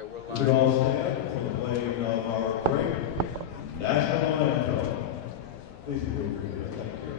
We should all stand for the playing of our great national anthem. Please be seated. Thank you.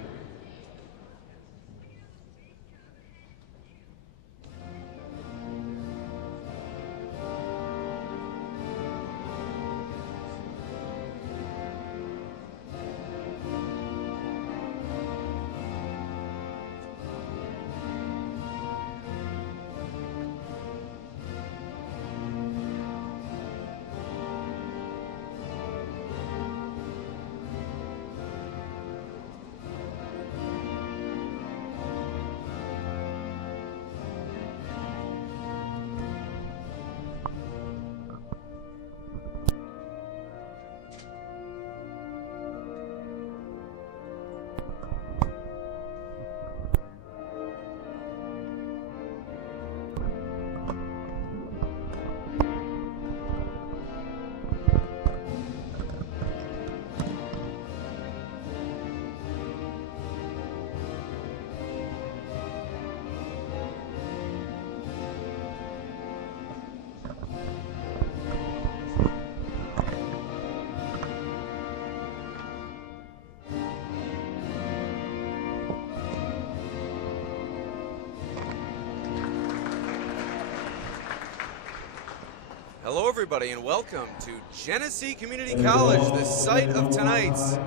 Hello everybody and welcome to Genesee Community College, the site of tonight's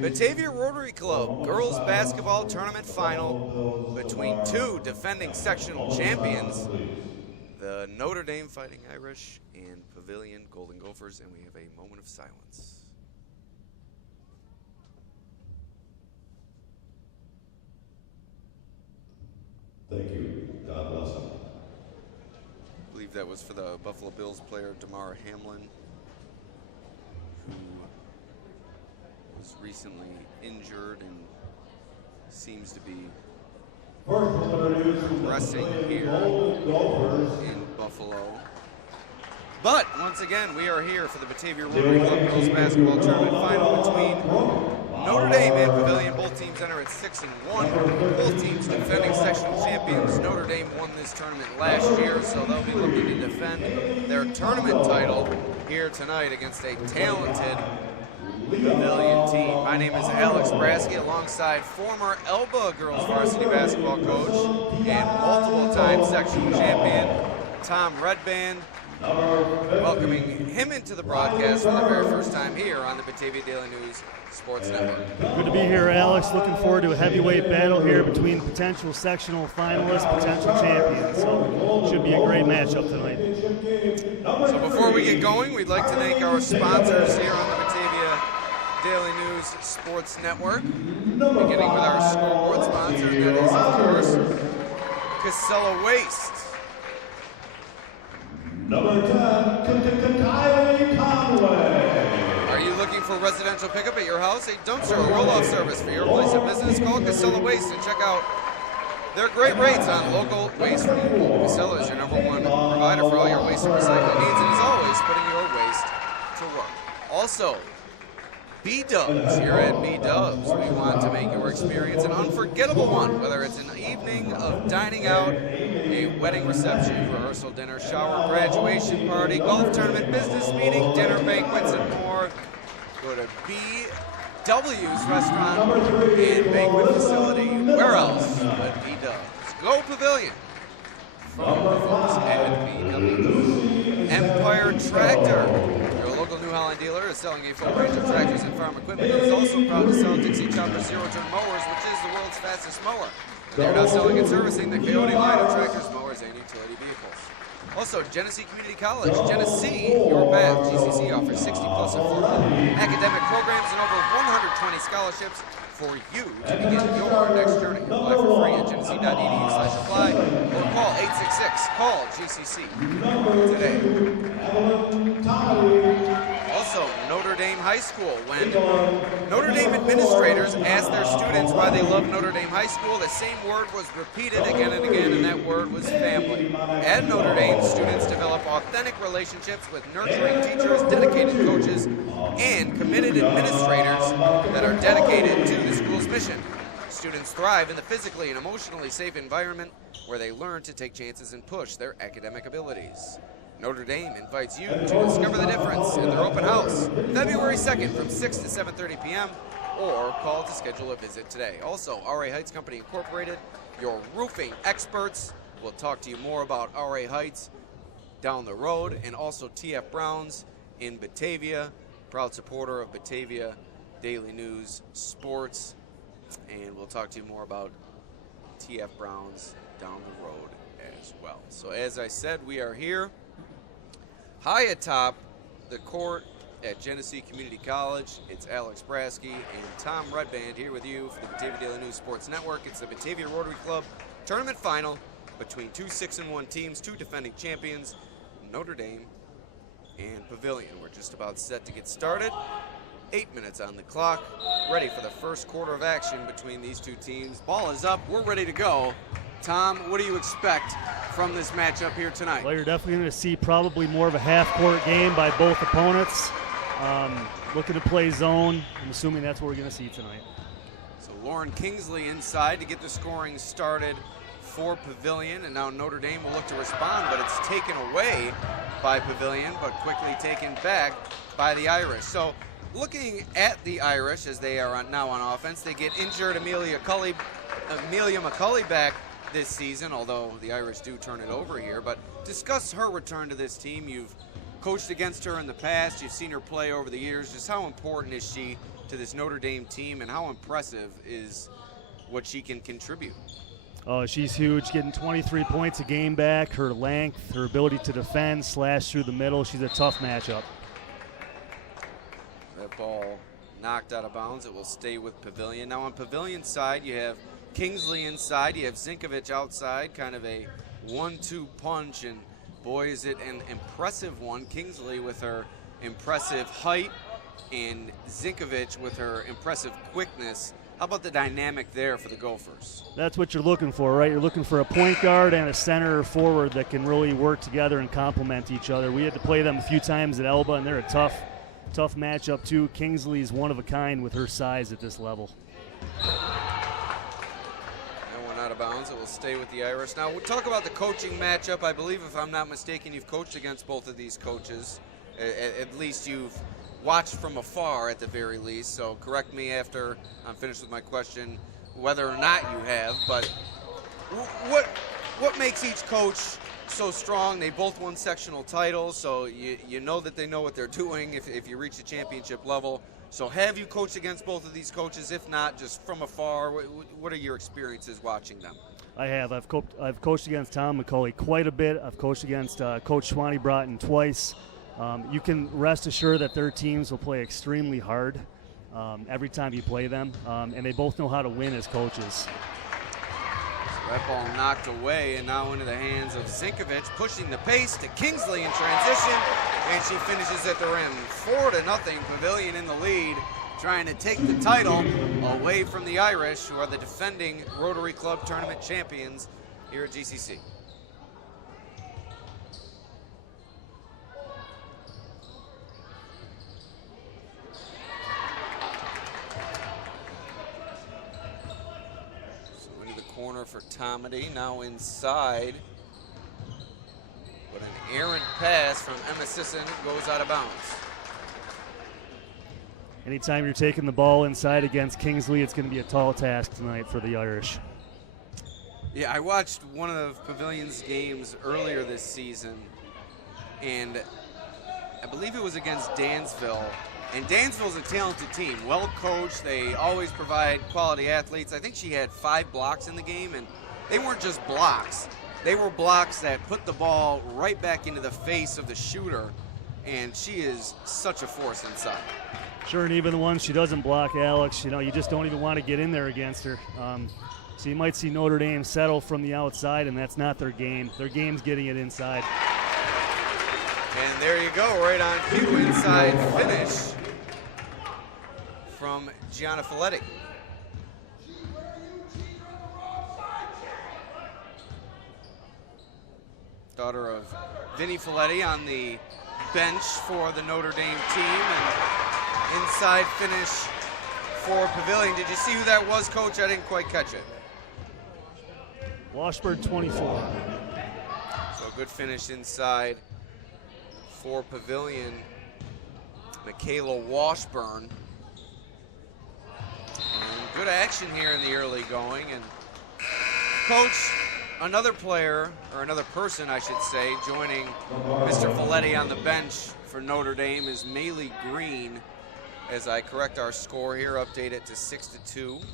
Batavia Rotary Club girls basketball tournament final between two defending sectional champions, the Notre Dame Fighting Irish and Pavilion Golden Gophers, and we have a moment of silence. Thank you. God bless them. I believe that was for the Buffalo Bills player Damar Hamlin, who was recently injured and seems to be progressing here in Buffalo. But once again, we are here for the Batavia Rotary Club girls basketball tournament final between Notre Dame and Pavilion. Both teams enter at 6-1. Both teams defending sectional champions. Notre Dame won this tournament last year, so they'll be looking to defend their tournament title here tonight against a talented Pavilion team. My name is Alex Brasky, alongside former Elba girls varsity basketball coach and multiple-time sectional champion Tom Redband. Welcoming him into the broadcast for the very first time here on the Batavia Daily News Sports Network. Good to be here, Alex. Looking forward to a heavyweight battle here between potential sectional finalists, potential champions. So should be a great matchup tonight. So before we get going, we'd like to thank our sponsors here on the Batavia Daily News Sports Network. Beginning with our scoreboard sponsor, that is, of course, Casella Waste. Number 10, Kylie Conway. Are you looking for residential pickup at your house? A dumpster or roll-off service for your place of business? Call Casella Waste and check out their great rates on local waste removal. Casella is your #1 provider for all your waste and recycling needs, and is always putting your waste to work. Also, B-Dubs. Here at B-Dubs, we want to make your experience an unforgettable one, whether it's an evening of dining out, a wedding reception, rehearsal dinner, shower, graduation party, golf tournament, business meeting, dinner, banquets, and more. Go to B-W's restaurant and banquet facility. Where else but B-Dubs? Go Pavilion. From the folks at B-W. Empire Tractor. Your local New Holland dealer is selling a full range of tractors and farm equipment. It is also proud to sell Dixie Chopper zero-turn mowers, which is the world's fastest mower. They're now selling and servicing the Coyote line of tractors, mowers, and utility vehicles. Also, Genesee Community College. Genesee, your path. GCC offers 60-plus affordable academic programs and over 120 scholarships for you to begin your next journey. Apply for free at genesee.edu/apply or call 866-CALL GCC today. Also, Notre Dame High School. When Notre Dame administrators asked their students why they love Notre Dame High School, the same word was repeated again and again, and that word was family. At Notre Dame, students develop authentic relationships with nurturing teachers, dedicated coaches, and committed administrators that are dedicated to the school's mission. Students thrive in the physically and emotionally safe environment where they learn to take chances and push their academic abilities. Notre Dame invites you to discover the difference in their open house, February 2nd from 6 to 7:30 p.m., or call to schedule a visit today. Also, RA Heights Company Incorporated, your roofing experts. We'll talk to you more about RA Heights down the road, and also TF Browns in Batavia, proud supporter of Batavia Daily News Sports, and we'll talk to you more about TF Browns down the road as well. So as I said, we are here high atop the court at Genesee Community College. It's Alex Brasky and Tom Redband here with you for the Batavia Daily News Sports Network. It's the Batavia Rotary Club tournament final between two 6-1 teams, two defending champions, Notre Dame and Pavilion. We're just about set to get started. 8 minutes on the clock, ready for the first quarter of action between these two teams. Ball is up, we're ready to go. Tom, what do you expect from this matchup here tonight? Well, you're definitely going to see probably more of a half-court game by both opponents. Looking to play zone. I'm assuming that's what we're going to see tonight. So Lauren Kingsley inside to get the scoring started for Pavilion, and now Notre Dame will look to respond, but it's taken away by Pavilion, but quickly taken back by the Irish. So looking at the Irish as they are now on offense, they get injured Amelia McCulley back this season, although the Irish do turn it over here. But discuss her return to this team. You've coached against her in the past. You've seen her play over the years. Just how important is she to this Notre Dame team, and how impressive is what she can contribute? She's huge, getting 23 points a game back. Her length, her ability to defend, slash through the middle. She's a tough matchup. That ball knocked out of bounds. It will stay with Pavilion. Now on Pavilion's side, you have Kingsley inside. You have Zinkovich outside, kind of a 1-2 punch, and boy, is it an impressive one. Kingsley with her impressive height and Zinkovich with her impressive quickness. How about the dynamic there for the Gophers? That's what you're looking for, right? You're looking for a point guard and a center forward that can really work together and complement each other. We had to play them a few times at Elba, and they're a tough matchup too. Kingsley's one of a kind with her size at this level. Out of bounds. It will stay with the Irish. Now we'll talk about the coaching matchup. I believe, if I'm not mistaken, you've coached against both of these coaches. At least you've watched from afar at the very least. So correct me after I'm finished with my question whether or not you have. But what makes each coach so strong? They both won sectional titles, so you know that they know what they're doing if you reach the championship level. So have you coached against both of these coaches? If not, just from afar, what are your experiences watching them? I have. I've coached against Tom McCulley quite a bit. I've coached against Coach Schwani Broughton twice. You can rest assured that their teams will play extremely hard every time you play them, and they both know how to win as coaches. That ball knocked away and now into the hands of Zinkovich, pushing the pace to Kingsley in transition, and she finishes at the rim. 4-0, Pavilion in the lead, trying to take the title away from the Irish, who are the defending Rotary Club tournament champions here at GCC. Corner for Tomedy, now inside, but an errant pass from Emma Sisson goes out of bounds. Anytime you're taking the ball inside against Kingsley, it's going to be a tall task tonight for the Irish. Yeah, I watched one of Pavilion's games earlier this season, and I believe it was against Dansville. And Dansville's a talented team, well coached. They always provide quality athletes. I think she had 5 blocks in the game, and they weren't just blocks. They were blocks that put the ball right back into the face of the shooter, and she is such a force inside. Sure, and even the ones she doesn't block, Alex, you just don't even want to get in there against her. So you might see Notre Dame settle from the outside, and that's not their game. Their game's getting it inside. And there you go, right on cue, inside finish from Gianna Folletti. Daughter of Vinnie Folletti on the bench for the Notre Dame team, and inside finish for Pavilion. Did you see who that was, Coach? I didn't quite catch it. Washburn 24. So good finish inside for Pavilion, Michaela Washburn. And good action here in the early going. And Coach, another player, or another person I should say, joining Mr. Folletti on the bench for Notre Dame is Maylee Green. As I correct our score here, update it to 6-2.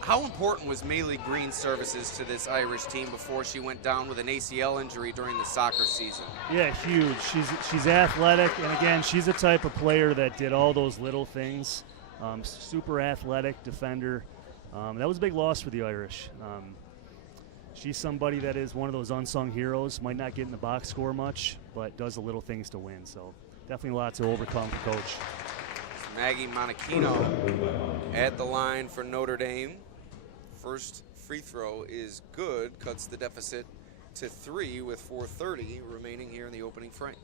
How important was Maylee Green's services to this Irish team before she went down with an ACL injury during the soccer season? Yeah, huge. She's athletic, and again, she's the type of player that did all those little things. Super athletic defender. That was a big loss for the Irish. She's somebody that is one of those unsung heroes. Might not get in the box score much, but does the little things to win. So definitely a lot to overcome for Coach. Maggie Monachino at the line for Notre Dame. First free throw is good, cuts the deficit to 3 with 4:30 remaining here in the opening frame.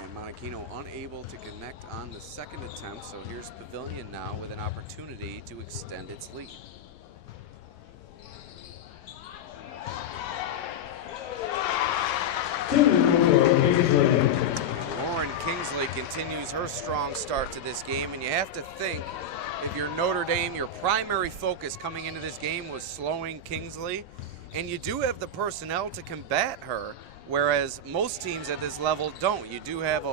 And Monachino unable to connect on the second attempt, so here's Pavilion now with an opportunity to extend its lead. Lauren Kingsley continues her strong start to this game, and you have to think, if you're Notre Dame, your primary focus coming into this game was slowing Kingsley, and you do have the personnel to combat her, whereas most teams at this level don't. You do have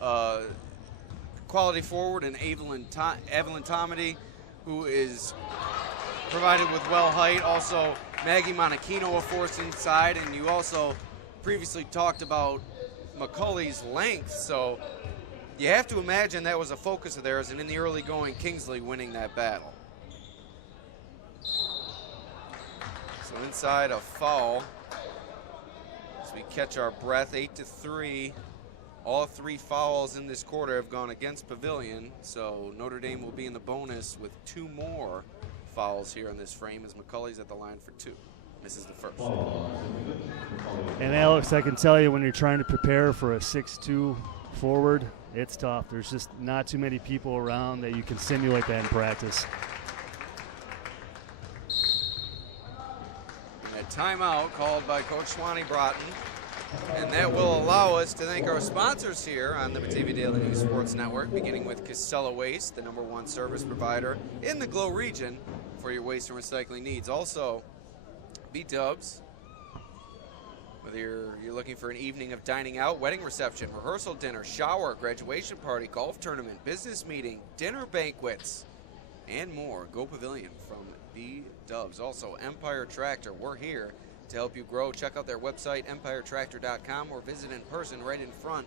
a quality forward in Evelyn Tomedy, who is provided with well height. Also, Maggie Monachino, a force inside, and you also previously talked about McCulley's length, so you have to imagine that was a focus of theirs, and in the early going, Kingsley winning that battle. So inside a foul, as we catch our breath, 8-3. All 3 fouls in this quarter have gone against Pavilion, so Notre Dame will be in the bonus with 2 more fouls here in this frame as McCulley's at the line for 2. Misses the first. And Alex, I can tell you when you're trying to prepare for a 6'2" forward, it's tough. There's just not too many people around that you can simulate that in practice. And a timeout called by Coach Swanee Broughton. And that will allow us to thank our sponsors here on the Batavia Daily News Sports Network, beginning with Casella Waste, the #1 service provider in the Glow region for your waste and recycling needs. Also, B-Dubs, whether you're looking for an evening of dining out, wedding reception, rehearsal dinner, shower, graduation party, golf tournament, business meeting, dinner banquets, and more, go Pavilion from B-Dubs. Also, Empire Tractor, we're here to help you grow. Check out their website, empiretractor.com, or visit in person right in front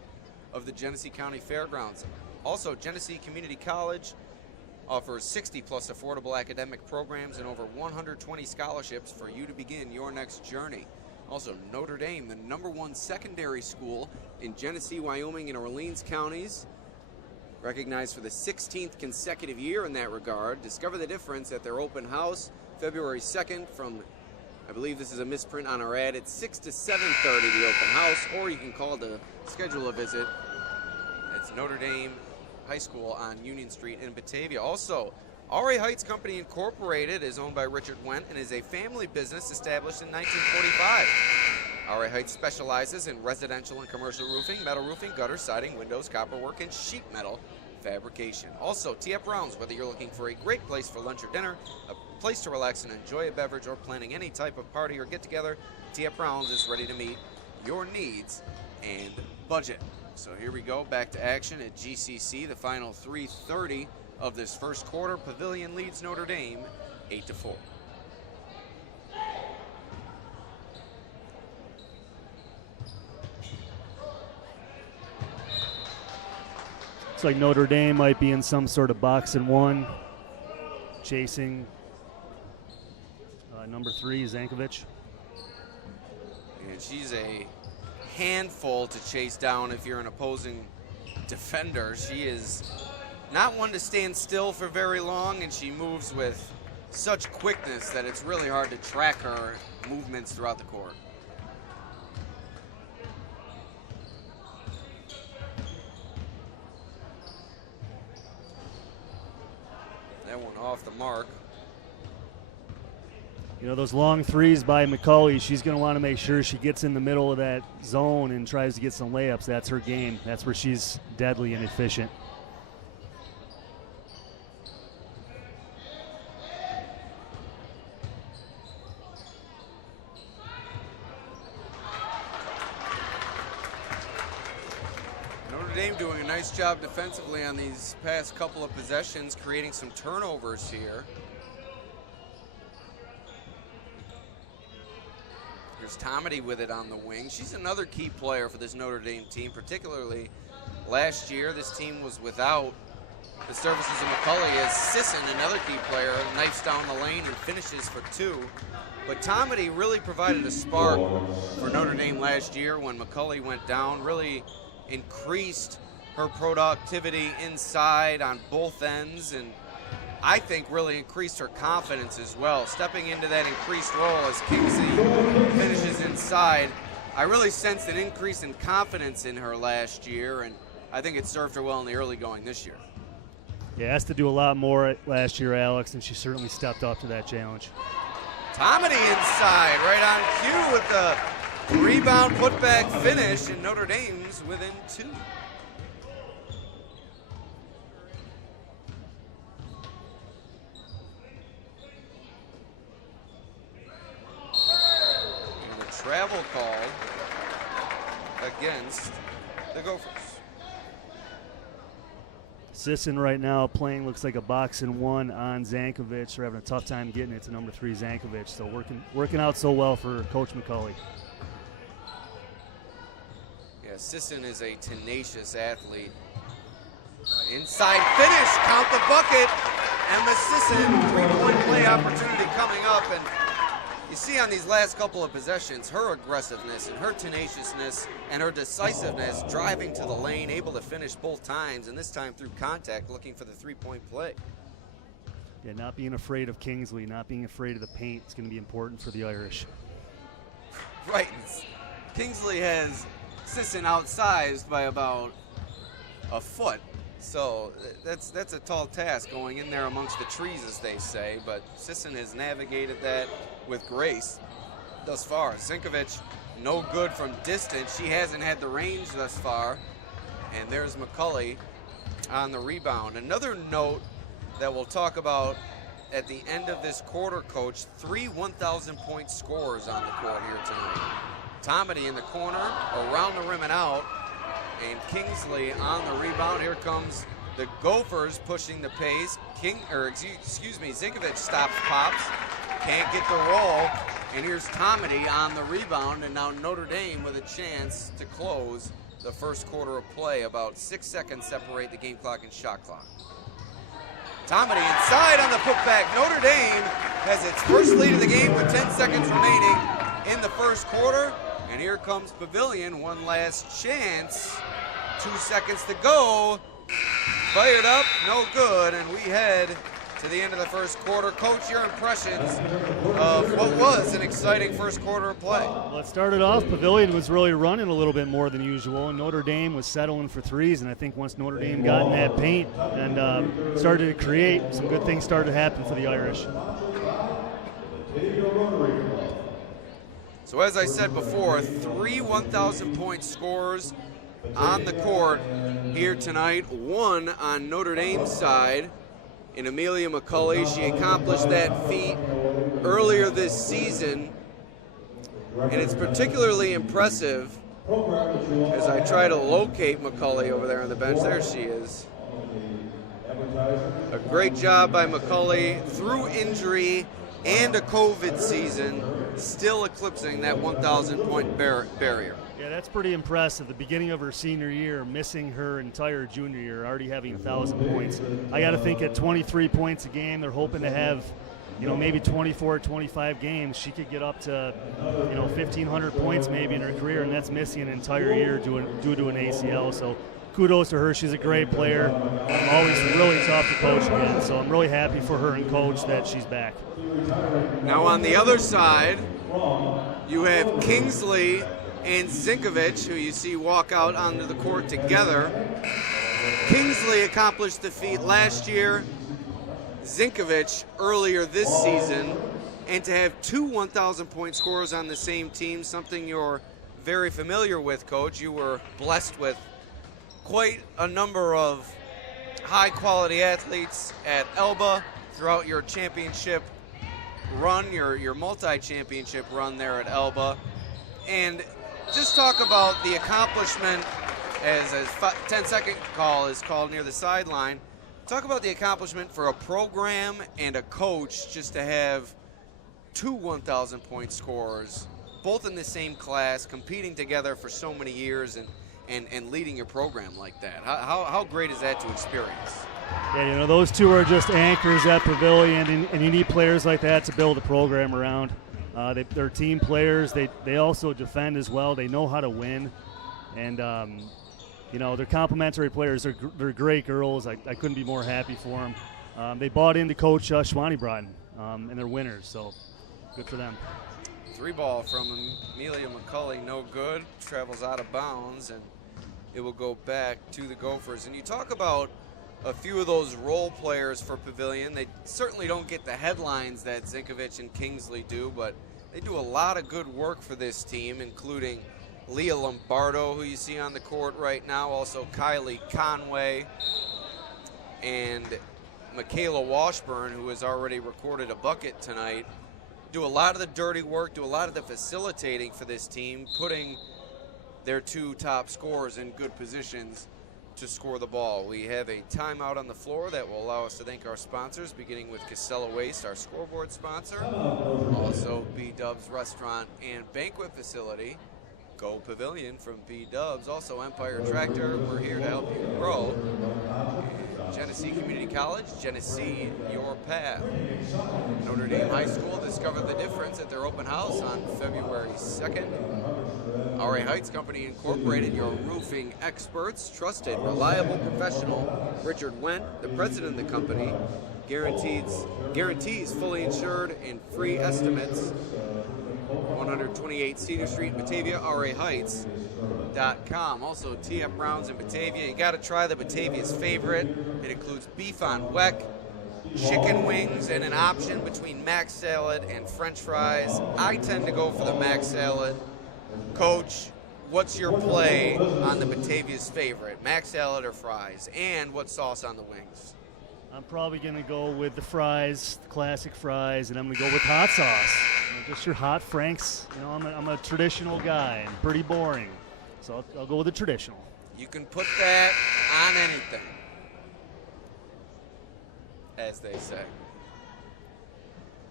of the Genesee County Fairgrounds. Also, Genesee Community College offers 60-plus affordable academic programs and over 120 scholarships for you to begin your next journey. Also, Notre Dame, the #1 secondary school in Genesee, Wyoming, and Orleans counties, recognized for the 16th consecutive year in that regard. Discover the difference at their open house, February 2nd from, I believe this is a misprint on our ad, it's 6 to 7:30, the open house, or you can call to schedule a visit. It's Notre Dame High School on Union Street in Batavia. Also, Auray Heights Company Incorporated is owned by Richard Wendt and is a family business established in 1945. Auray Heights specializes in residential and commercial roofing, metal roofing, gutter, siding, windows, copperwork, and sheet metal fabrication. Also, T.F. Brown's, whether you're looking for a great place for lunch or dinner, a place to relax and enjoy a beverage, or planning any type of party or get-together, T.F. Brown's is ready to meet your needs and budget. So here we go, back to action at GCC, the final 3:30 of this first quarter. Pavilion leads Notre Dame 8-4. Looks like Notre Dame might be in some sort of box and one, chasing #3, Zankovic. And she's a handful to chase down if you're an opposing defender. She is not one to stand still for very long, and she moves with such quickness that it's really hard to track her movements throughout the court. That one off the mark. You know, those long threes by McCauley, she's going to want to make sure she gets in the middle of that zone and tries to get some layups. That's her game. That's where she's deadly and efficient. Notre Dame doing a nice job defensively on these past couple of possessions, creating some turnovers here. Here's Tomedy with it on the wing. She's another key player for this Notre Dame team, particularly last year. This team was without the services of McCauley as Sisson, another key player, knifes down the lane and finishes for 2. But Tomedy really provided a spark for Notre Dame last year when McCauley went down, really increased her productivity inside on both ends, and I think really increased her confidence as well. Stepping into that increased role as Kingsley finishes inside, I really sensed an increase in confidence in her last year, and I think it served her well in the early going this year. Yeah, asked to do a lot more last year, Alex, and she certainly stepped up to that challenge. Tomedy inside, right on cue with the rebound putback finish, and Notre Dame's within 2. Travel call against the Gophers. Sisson right now playing looks like a box and one on Zankovic. They're having a tough time getting it to number 3 Zankovic. So working out so well for Coach McCauley. Yeah, Sisson is a tenacious athlete. Inside finish, count the bucket. Emma Sisson, 3-point play opportunity coming up, and you see on these last couple of possessions, her aggressiveness and her tenaciousness and her decisiveness, driving to the lane, able to finish both times, and this time through contact, looking for the 3-point play. Yeah, not being afraid of Kingsley, not being afraid of the paint is going to be important for the Irish. Right. Kingsley has Sisson outsized by about a foot. So that's a tall task going in there amongst the trees, as they say, but Sisson has navigated that with grace thus far. Zinkovic, no good from distance. She hasn't had the range thus far. And there's McCauley on the rebound. Another note that we'll talk about at the end of this quarter, Coach, 3 1,000-point scorers on the court here tonight. Tomedy in the corner, around the rim and out, and Kingsley on the rebound. Here comes the Gophers pushing the pace. Zinkovic stops pops, can't get the roll, and here's Tomedy on the rebound, and now Notre Dame with a chance to close the first quarter of play. About 6 seconds separate the game clock and shot clock. Tomedy inside on the putback. Notre Dame has its first lead of the game with 10 seconds remaining in the first quarter. And here comes Pavilion, one last chance. 2 seconds to go. Fired up, no good, and we head to the end of the first quarter. Coach, your impressions of what was an exciting first quarter of play? Well, it started off, Pavilion was really running a little bit more than usual, and Notre Dame was settling for threes, and I think once Notre Dame got in that paint and started to create, some good things started to happen for the Irish. So as I said before, 3 1,000-point scorers on the court here tonight. One on Notre Dame's side in Amelia McCauley. She accomplished that feat earlier this season, and it's particularly impressive as I try to locate McCauley over there on the bench. There she is. A great job by McCauley through injury and a COVID season, still eclipsing that 1,000-point barrier. Yeah, that's pretty impressive. The beginning of her senior year, missing her entire junior year, already having 1,000 points. I got to think at 23 points a game, they're hoping to have, maybe 24, 25 games. She could get up to, 1,500 points maybe in her career, and that's missing an entire year due to an ACL. So kudos to her. She's a great player. Always really tough to coach against. So I'm really happy for her and coach that she's back. Now on the other side, you have Kingsley and Zinkovic, who you see walk out onto the court together. Kingsley accomplished the feat last year. Zinkovic earlier this season. And to have two 1,000-point scorers on the same team, something you're very familiar with, Coach. You were blessed with quite a number of high-quality athletes at Elba throughout your championship run, your multi-championship run there at Elba. And just talk about the accomplishment as a 10-second call is called near the sideline. Talk about the accomplishment for a program and a coach just to have two 1,000-point scorers, both in the same class, competing together for so many years and leading your program like that. How great is that to experience? Yeah, you know, those two are just anchors at Pavilion, and you need players like that to build a program around. They're team players. They also defend as well. They know how to win. And, you know, they're complementary players. They're great girls. I couldn't be more happy for them. They bought into Coach Schwani Broughton, and they're winners, so good for them. 3-ball from Amelia McCulley, no good. Travels out of bounds, and it will go back to the Gophers. And you talk about a few of those role players for Pavilion. They certainly don't get the headlines that Zinkovich and Kingsley do, but they do a lot of good work for this team, including Leah Lombardo, who you see on the court right now, also Kylie Conway, and Michaela Washburn, who has already recorded a bucket tonight. Do a lot of the dirty work, do a lot of the facilitating for this team, putting their two top scorers in good positions to score the ball. We have a timeout on the floor that will allow us to thank our sponsors, beginning with Casella Waste, our scoreboard sponsor, also B-Dubs Restaurant and Banquet Facility, Go Pavilion from B-Dubs, also Empire Tractor, we're here to help you grow, and Genesee Community College, Genesee Your Path. Notre Dame High School discovered the difference at their open house on February 2nd. RA Heights Company Incorporated, your roofing experts, trusted, reliable, professional. Richard Wendt, the president of the company, guarantees fully insured and free estimates. 128 Cedar Street, Batavia, RAHeights.com. Also, TF Browns in Batavia. You got to try the Batavia's favorite. It includes beef on weck, chicken wings, and an option between mac salad and French fries. I tend to go for the mac salad. Coach, what's your play on the Batavia's favorite, mac salad or fries? And what sauce on the wings? I'm probably going to go with the fries, the classic fries, and I'm going to go with hot sauce. You know, just your hot Franks. You know, I'm a traditional guy and pretty boring, so I'll go with the traditional. You can put that on anything, as they say.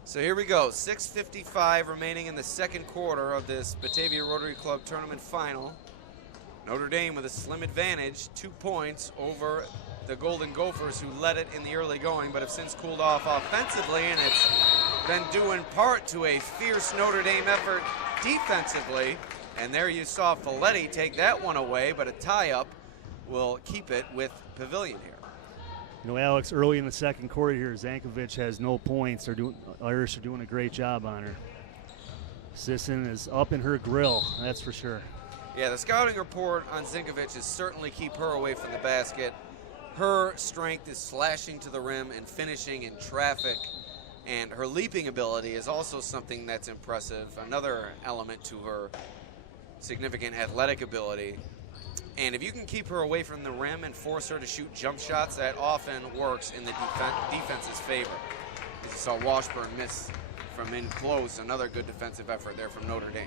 So here we go, 6:55 remaining in the second quarter of this Batavia Rotary Club tournament final. Notre Dame with a slim advantage, 2 points over the Golden Gophers, who led it in the early going, but have since cooled off offensively, and it's been due in part to a fierce Notre Dame effort defensively. And there you saw Folletti take that one away, but a tie-up will keep it with Pavilion here. You know, Alex, early in the second quarter here, Zinkovich has no points. Irish are doing a great job on her. Sisson is up in her grill, that's for sure. Yeah, the scouting report on Zinkovich is certainly keep her away from the basket. Her strength is slashing to the rim and finishing in traffic, and her leaping ability is also something that's impressive, another element to her significant athletic ability. And if you can keep her away from the rim and force her to shoot jump shots, that often works in the defense's favor. As you saw Washburn miss from in close, another good defensive effort there from Notre Dame.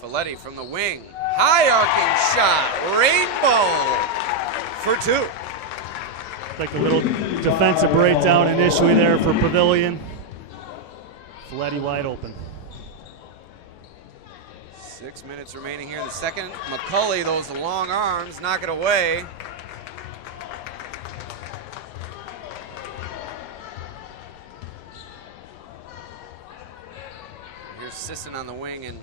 Folletti from the wing, high arcing shot, rainbow for two. Like a little defensive breakdown initially there for Pavilion. Folletti wide open. 6 minutes remaining here in the second. McCulley, those long arms, knock it away. Here's Sisson on the wing, and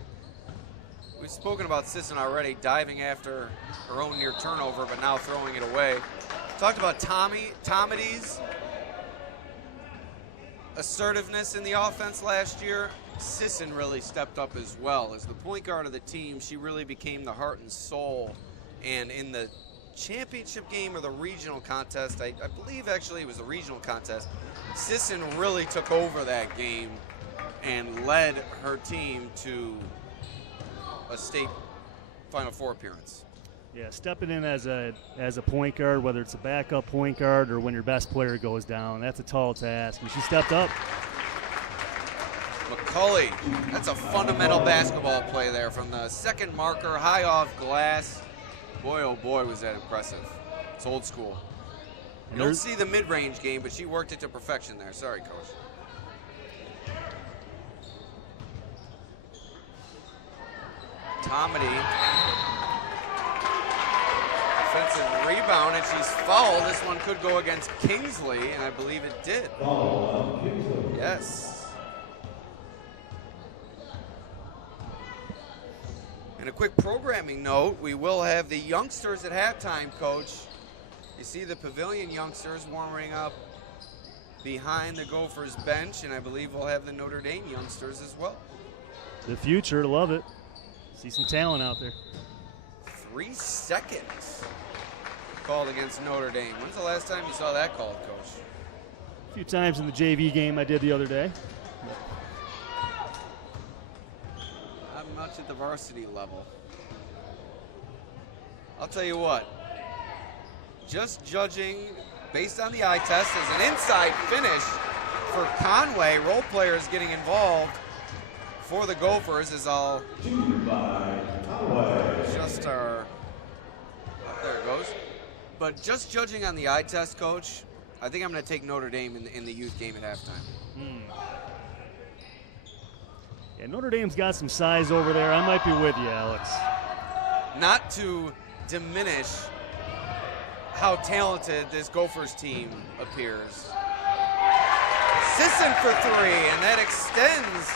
we've spoken about Sisson already, diving after her own near turnover, but now throwing it away. Talked about Tomity's assertiveness in the offense last year. Sisson really stepped up as well. As the point guard of the team, she really became the heart and soul, and in the championship game or the regional contest. I believe actually it was the regional contest. Sisson really took over that game and led her team to a state Final Four appearance. Yeah, stepping in as a point guard, whether it's a backup point guard or when your best player goes down, that's a tall task, and she stepped up. McCulley, that's a fundamental basketball play there from the second marker, high off glass. Boy, oh boy, was that impressive. It's old school. You don't see the mid-range game, but she worked it to perfection there. Sorry, Coach. Tomedy. Offensive rebound, and she's fouled. This one could go against Kingsley, and I believe it did. Yes. And a quick programming note, we will have the youngsters at halftime, Coach. You see the Pavilion youngsters warming up behind the Gophers bench, and I believe we'll have the Notre Dame youngsters as well. The future, love it. See some talent out there. 3 seconds called against Notre Dame. When's the last time you saw that called, Coach? A few times in the JV game I did the other day. Not much at the varsity level. I'll tell you what, just judging based on the eye test as an inside finish for Conway, role players getting involved for the Gophers is all just our, there it goes. But just judging on the eye test, Coach, I think I'm going to take Notre Dame in the youth game at halftime. Yeah, Notre Dame's got some size over there. I might be with you, Alex. Not to diminish how talented this Gophers team appears. Sisson for 3, and that extends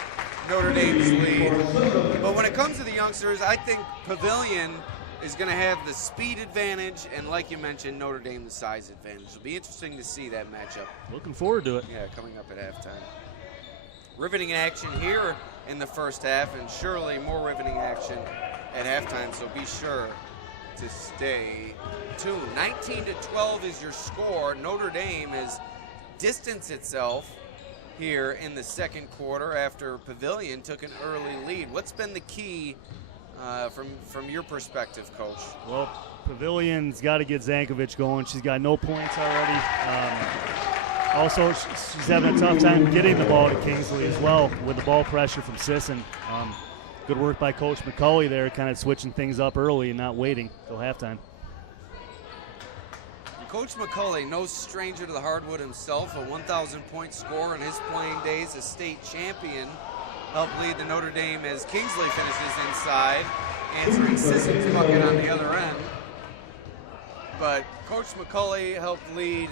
Notre Dame's lead. But when it comes to the youngsters, I think Pavilion is going to have the speed advantage, and like you mentioned, Notre Dame the size advantage. It'll be interesting to see that matchup. Looking forward to it. Yeah, coming up at halftime. Riveting action here in the first half, and surely more riveting action at halftime, so be sure to stay tuned. 19-12 is your score. Notre Dame has distanced itself here in the second quarter after Pavilion took an early lead. What's been the key from your perspective, Coach? Well, Pavilion's got to get Zankovic going. She's got no points already. Also, she's having a tough time getting the ball to Kingsley as well with the ball pressure from Sisson. Good work by Coach McCulley there, kind of switching things up early and not waiting till halftime. Coach McCulley, no stranger to the hardwood himself, a 1,000-point scorer in his playing days, a state champion, helped lead the Notre Dame as Kingsley finishes inside, answering Sisson's bucket on the other end. But Coach McCulley helped lead,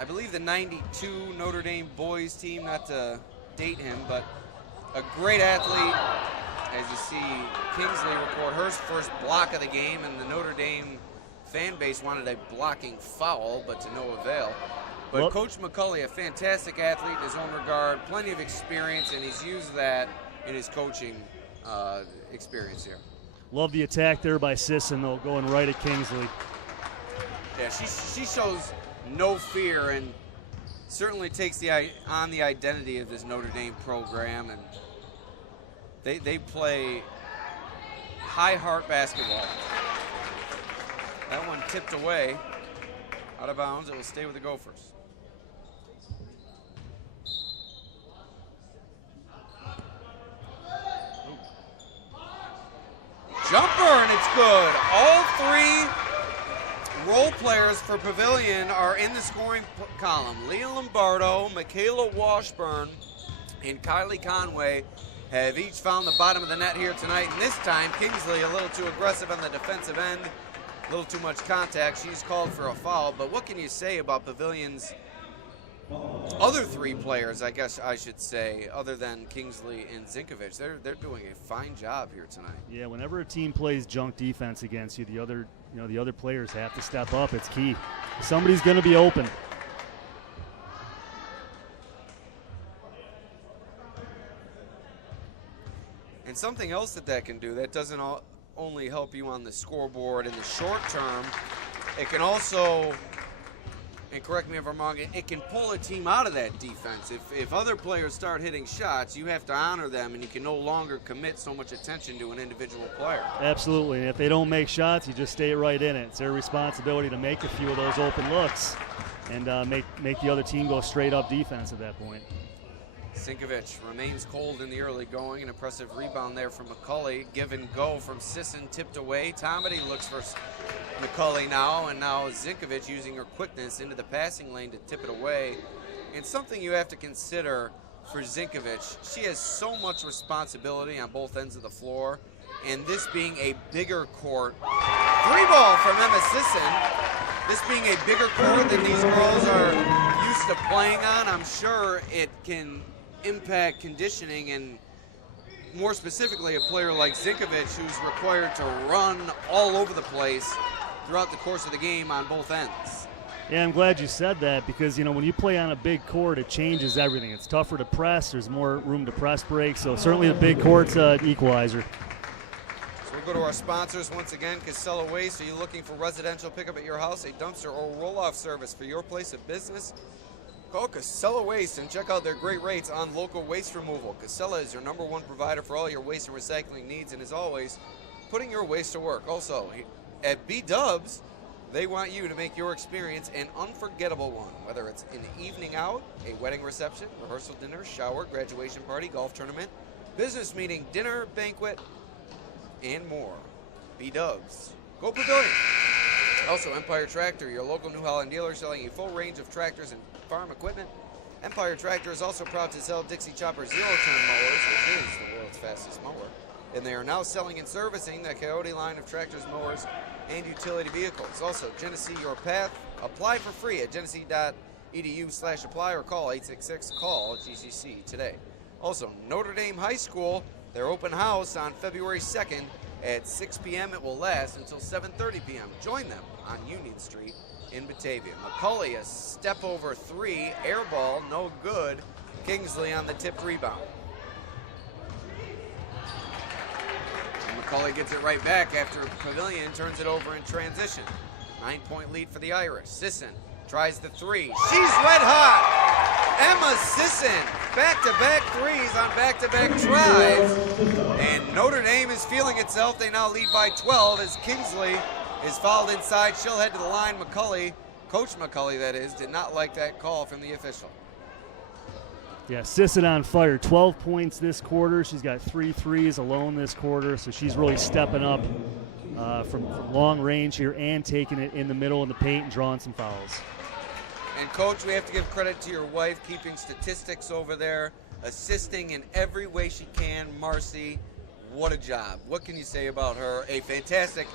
I believe, the 92 Notre Dame boys team, not to date him, but a great athlete. As you see Kingsley record her first block of the game, and the Notre Dame fan base wanted a blocking foul, but to no avail. But Coach McCulley, a fantastic athlete in his own regard, plenty of experience, and he's used that in his coaching experience here. Love the attack there by Sisson, though, going right at Kingsley. Yeah, she shows no fear and certainly takes on the identity of this Notre Dame program, and they play high heart basketball. That one tipped away, out of bounds. It will stay with the Gophers. Jumper, and it's good. All three role players for Pavilion are in the scoring column. Leah Lombardo, Michaela Washburn, and Kylie Conway have each found the bottom of the net here tonight. And this time, Kingsley a little too aggressive on the defensive end. A little too much contact. She's called for a foul. But what can you say about Pavilion's other three players, I guess I should say, other than Kingsley and Zinkovic? They're doing a fine job here tonight. Yeah, whenever a team plays junk defense against you, the other players have to step up. It's key. Somebody's going to be open. And something else that can do that doesn't only help you on the scoreboard in the short term, it can also, and correct me if I'm wrong, it can pull a team out of that defense. If other players start hitting shots, you have to honor them, and you can no longer commit so much attention to an individual player. Absolutely. And if they don't make shots, you just stay right in it. It's their responsibility to make a few of those open looks and make the other team go straight up defense at that point. Sinkovic remains cold in the early going. An impressive rebound there from McCulley. Give and go from Sisson, tipped away. Tomedy looks for McCulley now, and now Zinkovic using her quickness into the passing lane to tip it away. And something you have to consider for Zinkovic, she has so much responsibility on both ends of the floor, and this being a bigger court. 3-ball from Emma Sisson. This being a bigger court than these girls are used to playing on, I'm sure it can impact conditioning, and more specifically a player like Zinkovic, who's required to run all over the place throughout the course of the game on both ends. Yeah, I'm glad you said that, because when you play on a big court, it changes everything. It's tougher to press. There's more room to press break, so certainly the big court's an equalizer. So we go to our sponsors once again. Casella Waste. Are you looking for residential pickup at your house, a dumpster or roll-off service for your place of business? Call Casella Waste and check out their great rates on local waste removal. Casella is your #1 provider for all your waste and recycling needs, and as always, putting your waste to work. Also, at B-Dubs, they want you to make your experience an unforgettable one, whether it's an evening out, a wedding reception, rehearsal dinner, shower, graduation party, golf tournament, business meeting, dinner, banquet, and more. B-Dubs. Go Pavilion. Also, Empire Tractor, your local New Holland dealer selling a full range of tractors and farm equipment. Empire Tractor is also proud to sell Dixie Chopper zero-turn mowers, which is the world's fastest mower. And they are now selling and servicing the Coyote line of tractors, mowers, and utility vehicles. Also, Genesee Your Path. Apply for free at genesee.edu/apply or call 866-CALL-GCC today. Also, Notre Dame High School, their open house on February 2nd at 6 p.m. It will last until 7:30 p.m. Join them on Union Street in Batavia. McCulley, a step over 3, air ball, no good. Kingsley on the tipped rebound. McCulley gets it right back after Pavilion turns it over in transition. 9-point lead for the Irish. Sisson tries the 3. She's red hot. Emma Sisson, back-to-back threes on back-to-back tries. And Notre Dame is feeling itself. They now lead by 12 as Kingsley is fouled inside. She'll head to the line. McCulley, Coach McCulley that is, did not like that call from the official. Yeah, Sisson on fire. 12 points this quarter. She's got 3 threes alone this quarter, so she's really stepping up from long range here and taking it in the middle in the paint and drawing some fouls. And, Coach, we have to give credit to your wife keeping statistics over there, assisting in every way she can. Marcy, what a job. What can you say about her? A fantastic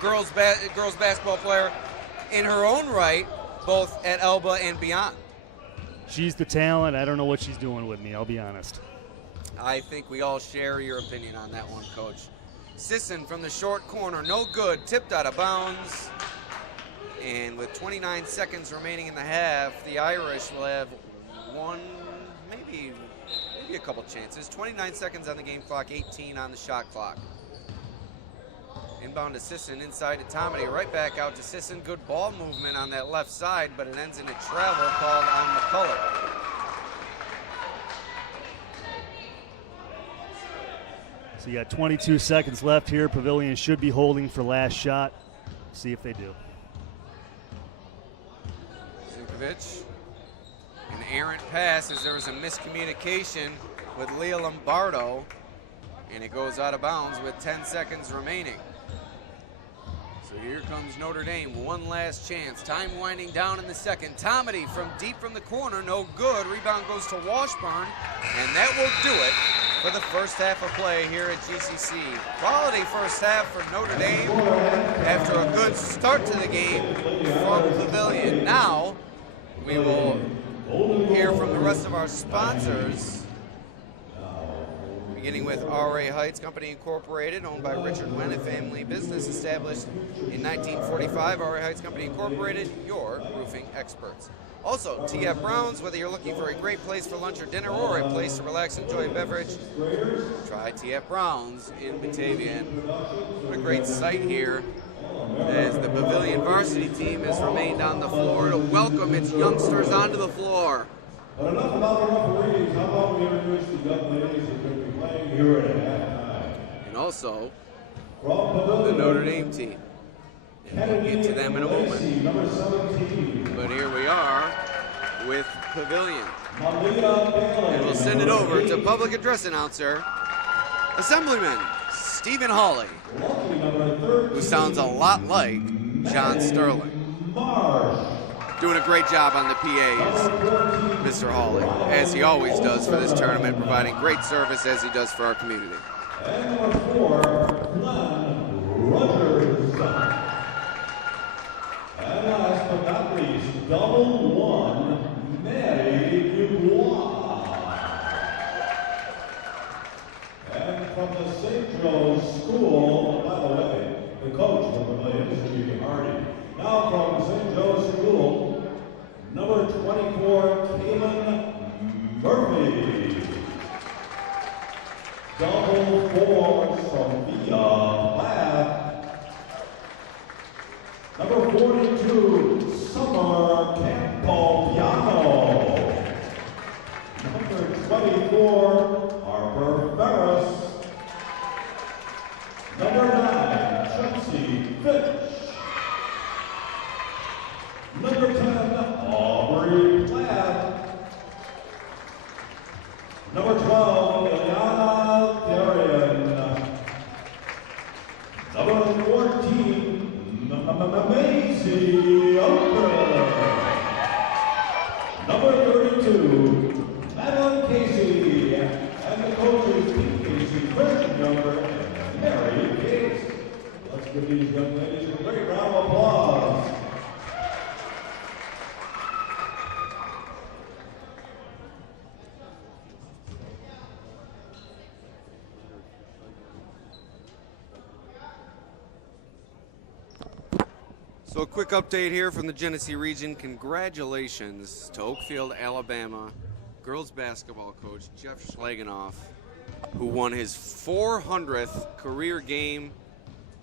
girls basketball player in her own right, both at Elba and beyond. She's the talent. I don't know what she's doing with me, I'll be honest. I think we all share your opinion on that one, Coach. Sisson from the short corner, no good, tipped out of bounds. And with 29 seconds remaining in the half, the Irish will have one, maybe a couple chances. 29 seconds on the game clock, 18 on the shot clock. Inbound to Sisson, inside to Tomedy, right back out to Sisson. Good ball movement on that left side, but it ends in a travel called on McCulley. So you got 22 seconds left here. Pavilion should be holding for last shot. See if they do. Zinkovic, an errant pass as there was a miscommunication with Leah Lombardo, and it goes out of bounds with 10 seconds remaining. So here comes Notre Dame, one last chance. Time winding down in the second. Tomedy from deep from the corner, no good. Rebound goes to Washburn, and that will do it for the first half of play here at GCC. Quality first half for Notre Dame after a good start to the game from Pavilion. Now we will hear from the rest of our sponsors. beginning with R.A. Heights Company Incorporated, owned by Richard Wen, a family business established in 1945. R.A. Heights Company Incorporated, your roofing experts. Also, T.F. Brown's, whether you're looking for a great place for lunch or dinner or a place to relax and enjoy a beverage, try T.F. Brown's in Batavia. And what a great sight here as the Pavilion varsity team has remained on the floor to welcome its youngsters onto the floor. But enough about the referees. How about we introduce the young ladies who are going to be playing here at halftime? And also, From the Pavilion, Notre Dame team. And we'll get to them in a moment. Number 17. But here we are with Pavilion. Malia Bailey. And we'll send it over to public address announcer, Assemblyman Stephen Hawley, Lucky number 13. who sounds a lot like John Sterling. Marsh. Doing a great job on the PAs, Mr. Hawley, as he always does for this tournament, providing great service as he does for our community. And number 4, Glenn Rogers. And last but not least, double one, Mary Dubois. And from the St. Joe's School, by the way, the coach from the Pavilion is Jimmy Hardy. Now from St. Joe's School, number 24, Kaylin Murphy. Double fours from Via Plath. Number 42, Summer Campopiano. Number 24, Harper Ferris. Number 9, Chelsea Fitch. Number 10, Aubrey Platt. Number 12, Ileana Darian. Number 14, Maisie Oker. Number 32, Madeline Casey. And the coaches, Pete Casey, Christian Younger, and Mary Gates. Let's give these young ladies a great round of applause. So a quick update here from the Genesee region. Congratulations to Oakfield, Alabama girls basketball coach Jeff Schlagenoff, who won his 400th career game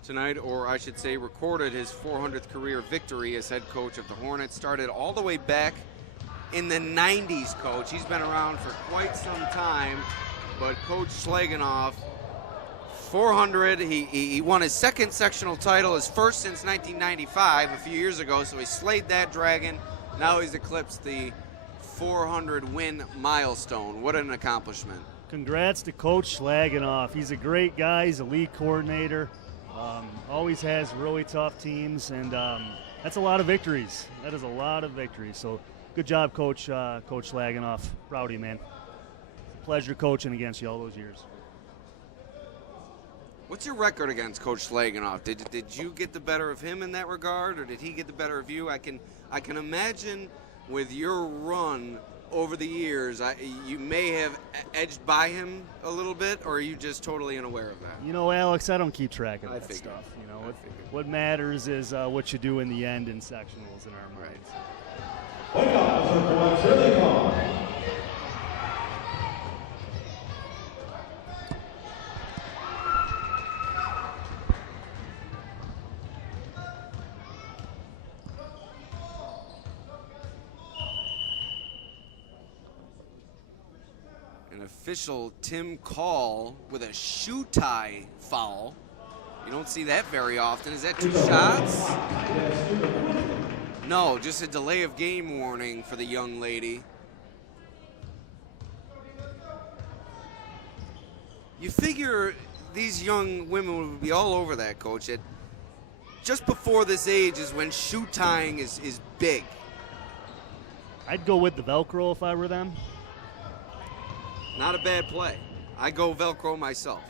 tonight, or I should say recorded his 400th career victory as head coach of the Hornets. Started all the way back in the 90s, coach. He's been around for quite some time, but Coach Schlagenoff, 400, he won his second sectional title, his first since 1995, a few years ago, so he slayed that dragon. Now he's eclipsed the 400 win milestone. What an accomplishment. Congrats to Coach Schlagenoff. He's a great guy. He's a league coordinator. Always has really tough teams, and that's a lot of victories. That is a lot of victories. So good job, Coach Schlagenoff. Proud of you, man. Pleasure coaching against you all those years. What's your record against Coach Schlagenoff? Did you get the better of him in that regard, or did he get the better of you? I can imagine with your run over the years, you may have edged by him a little bit, or are you just totally unaware of that? You know, Alex, I don't keep track of that figured. stuff. You know, what matters is what you do in the end in sectionals in our minds. Wake up, Mr. Boys, here they come. Official Tim Call with a shoe tie foul. You don't see that very often. Is that 2 shots? No, just a delay of game warning for the young lady. You figure these young women would be all over that, Coach. Just before this age is when shoe tying is big. I'd go with the Velcro if I were them. Not a bad play. I go Velcro myself.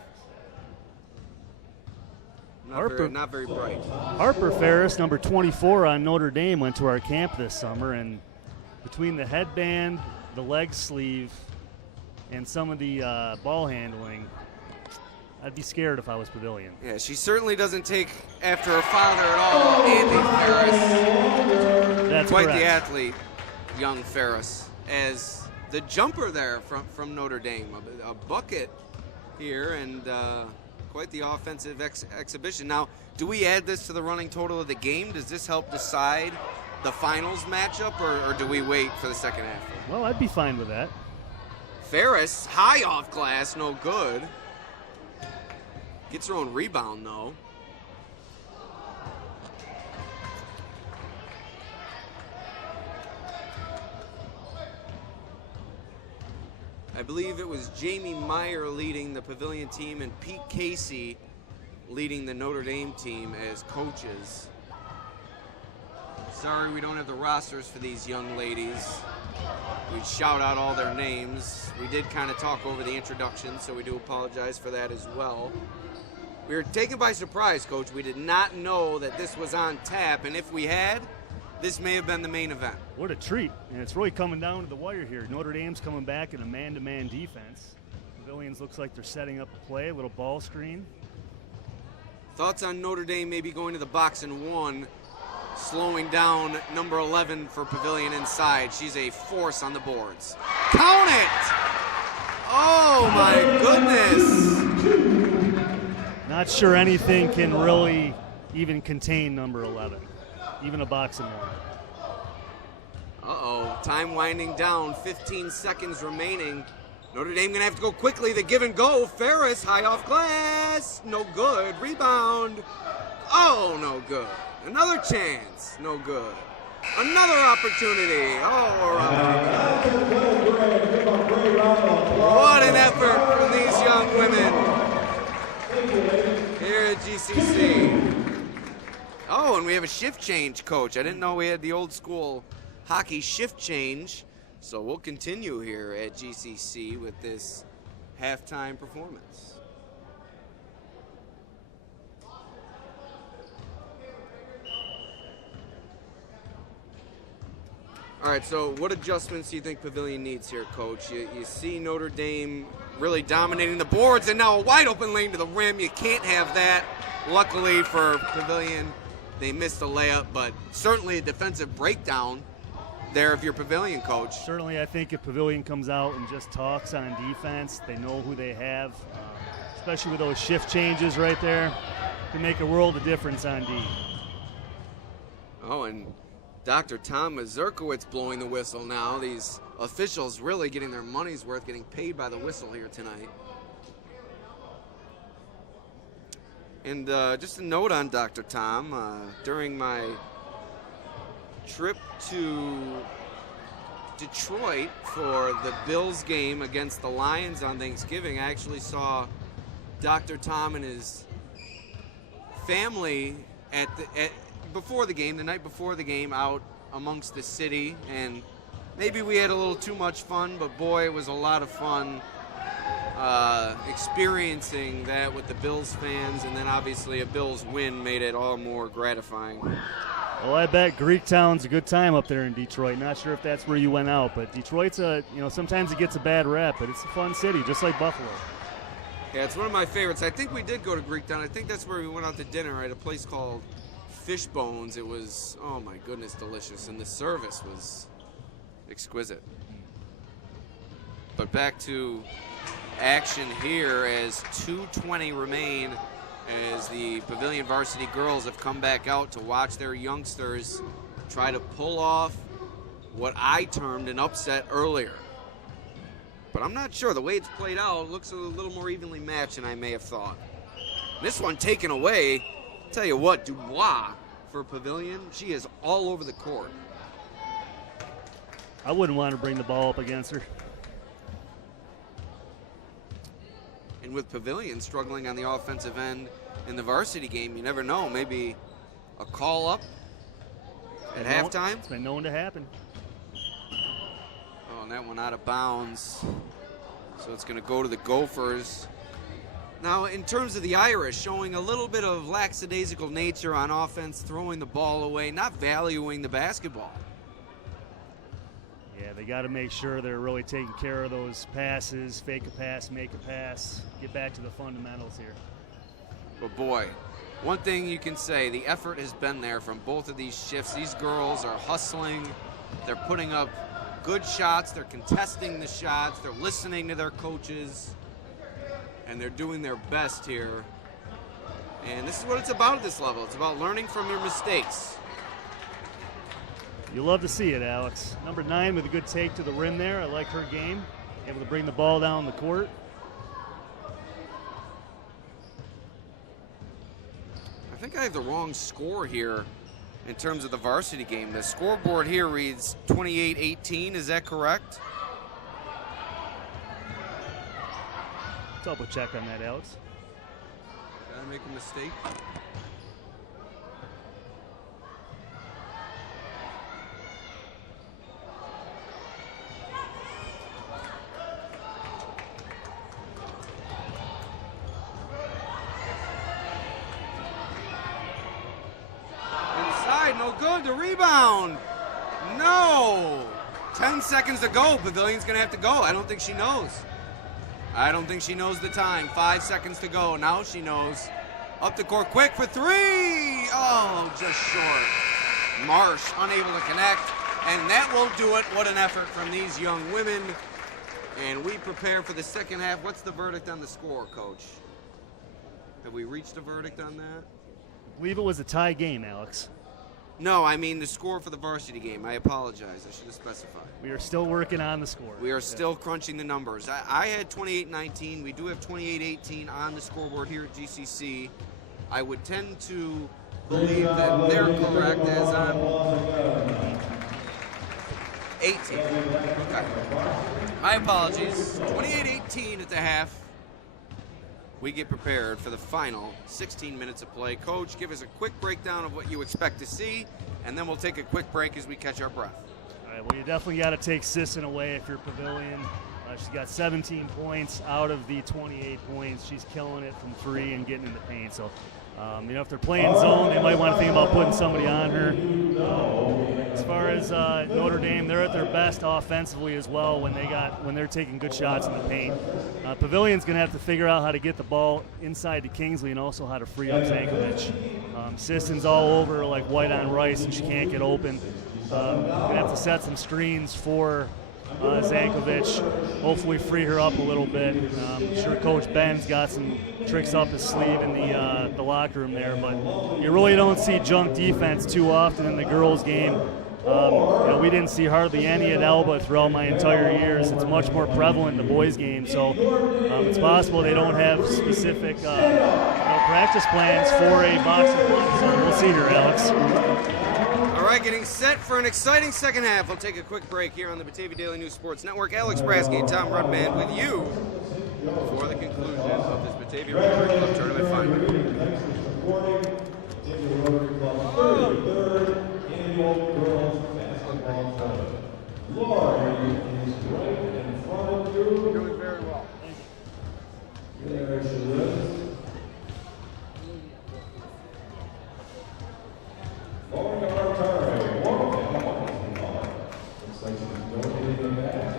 Not very bright. Harper Ferris, number 24 on Notre Dame, went to our camp this summer, and between the headband, the leg sleeve, and some of the ball handling, I'd be scared if I was Pavilion. Yeah, she certainly doesn't take after her father at all, Andy Ferris. That's quite correct. the athlete, young Ferris, as the jumper there from Notre Dame. A bucket here, and quite the offensive exhibition. Now, do we add this to the running total of the game? Does this help decide the finals matchup, or do we wait for the second half? Well, I'd be fine with that. Ferris, high off glass, no good. Gets her own rebound, though. I believe it was Jamie Meyer leading the Pavilion team and Pete Casey leading the Notre Dame team as coaches. Sorry we don't have the rosters for these young ladies. We'd shout out all their names. We did kind of talk over the introduction, so we do apologize for that as well. We were taken by surprise, Coach. We did not know that this was on tap, and if we had, this may have been the main event. What a treat. And it's really coming down to the wire here. Notre Dame's coming back in a man-to-man defense. Pavilions looks like they're setting up a play, a little ball screen. Thoughts on Notre Dame maybe going to the box and one, slowing down number 11 for Pavilion inside. She's a force on the boards. Count it! Oh, my goodness. Not sure anything can really even contain number 11, even a box and one. Uh-oh, time winding down, 15 seconds remaining. Notre Dame gonna have to go quickly. The give and go. Ferris, high off glass. No good. Rebound. Oh, no good. Another chance. No good. Another opportunity. Oh, we're out. What an effort from these young women here at GCC. Oh, and we have a shift change, Coach. I didn't know we had the old school hockey shift change. So we'll continue here at GCC with this halftime performance. All right, so what adjustments do you think Pavilion needs here, Coach? You see Notre Dame really dominating the boards, and now a wide open lane to the rim. You can't have that. Luckily for Pavilion, they missed the layup, but certainly a defensive breakdown there if you're Pavilion, Coach. Certainly, I think if Pavilion comes out and just talks on defense, they know who they have, especially with those shift changes right there, can make a world of difference on D. Oh, and Dr. Tom Mazurkowitz blowing the whistle now. These officials really getting their money's worth, getting paid by the whistle here tonight. And just a note on Dr. Tom, during my trip to Detroit for the Bills game against the Lions on Thanksgiving, I actually saw Dr. Tom and his family before the game, the night before the game, out amongst the city, and maybe we had a little too much fun, but boy, it was a lot of fun experiencing that with the Bills fans, and then obviously a Bills win made it all more gratifying. Well, I bet Greektown's a good time up there in Detroit. Not sure if that's where you went out, but Detroit's sometimes it gets a bad rep, but it's a fun city, just like Buffalo. Yeah, it's one of my favorites. I think we did go to Greektown. I think that's where we went out to dinner at a place called Fishbones. It was, oh my goodness, delicious, and the service was exquisite. But back to action here as 2:20 remain, as the Pavilion varsity girls have come back out to watch their youngsters try to pull off what I termed an upset earlier. But I'm not sure. The way it's played out, it looks a little more evenly matched than I may have thought. This one taken away. Tell you what, Dubois for Pavilion, she is all over the court. I wouldn't want to bring the ball up against her. And with Pavilion struggling on the offensive end in the varsity game, you never know. Maybe a call up at halftime. It's been known to happen. Oh, and that one out of bounds. So it's going to go to the Gophers. Now, in terms of the Irish, showing a little bit of lackadaisical nature on offense, throwing the ball away, not valuing the basketball. Yeah, they got to make sure they're really taking care of those passes, fake a pass, make a pass, get back to the fundamentals here. But boy, one thing you can say, the effort has been there from both of these shifts. These girls are hustling. They're putting up good shots. They're contesting the shots. They're listening to their coaches. And they're doing their best here. And this is what it's about at this level. It's about learning from your mistakes. You love to see it, Alex. Number 9 with a good take to the rim there. I like her game. Able to bring the ball down the court. I think I have the wrong score here in terms of the varsity game. The scoreboard here reads 28-18. Is that correct? Double check on that, Alex. Did I make a mistake? No good, the rebound. No. 10 seconds to go. Pavilion's going to have to go. I don't think she knows. I don't think she knows the time. 5 seconds to go. Now she knows. Up the court quick for 3. Oh, just short. Marsh unable to connect. And that won't do it. What an effort from these young women. And we prepare for the second half. What's the verdict on the score, Coach? Have we reached a verdict on that? I believe it was a tie game, Alex. No, I mean the score for the varsity game. I apologize. I should have specified. We are still working on the score. We are still crunching the numbers. I had 28-19. We do have 28-18 on the scoreboard here at GCC. I would tend to believe that they're correct as I'm 18. Okay. My apologies. 28-18 at the half. We get prepared for the final 16 minutes of play. Coach, give us a quick breakdown of what you expect to see, and then we'll take a quick break as we catch our breath. All right, well, you definitely got to take Sisson away if you're Pavilion. She's got 17 points out of the 28 points. She's killing it from 3 and getting in the paint. So, if they're playing zone, they might want to think about putting somebody on her. As far as Notre Dame, they're at their best offensively as well when they're taking good shots in the paint. Pavilion's going to have to figure out how to get the ball inside to Kingsley and also how to free up Zankovic. Sisson's all over like white on rice and she can't get open. Going to have to set some screens for Zankovic, hopefully free her up a little bit. I'm sure Coach Ben's got some tricks up his sleeve in the locker room there, but you really don't see junk defense too often in the girls' game. We didn't see hardly any at Elba throughout my entire years. It's much more prevalent in the boys' game, so it's possible they don't have specific practice plans for a boxing one, so we'll see here, Alex. All right, getting set for an exciting second half. We'll take a quick break here on the Batavia Daily News Sports Network. Alex Brasky and Tom Rudband with you for the conclusion of this Batavia Rotary Club Tournament Final. Doing very well. There she is. Looks like she's donating them back.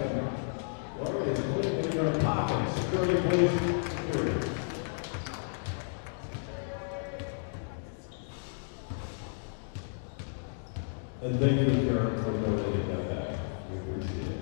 Lori is putting it in her pocket. Security, please. Security. And thank you, Karen, for donating that back. We appreciate it.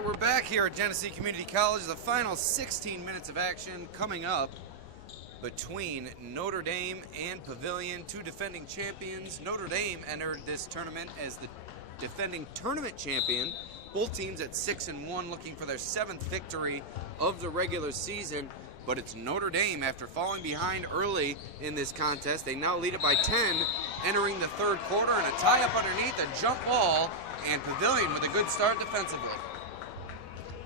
right, we're back here at Genesee Community College. The final 16 minutes of action coming up between Notre Dame and Pavilion, two defending champions. Notre Dame entered this tournament as the defending tournament champion. Both teams at 6-1, looking for their 7th victory of the regular season. But it's Notre Dame, after falling behind early in this contest. They now lead it by 10, entering the third quarter, and a tie-up underneath, a jump ball, and Pavilion with a good start defensively.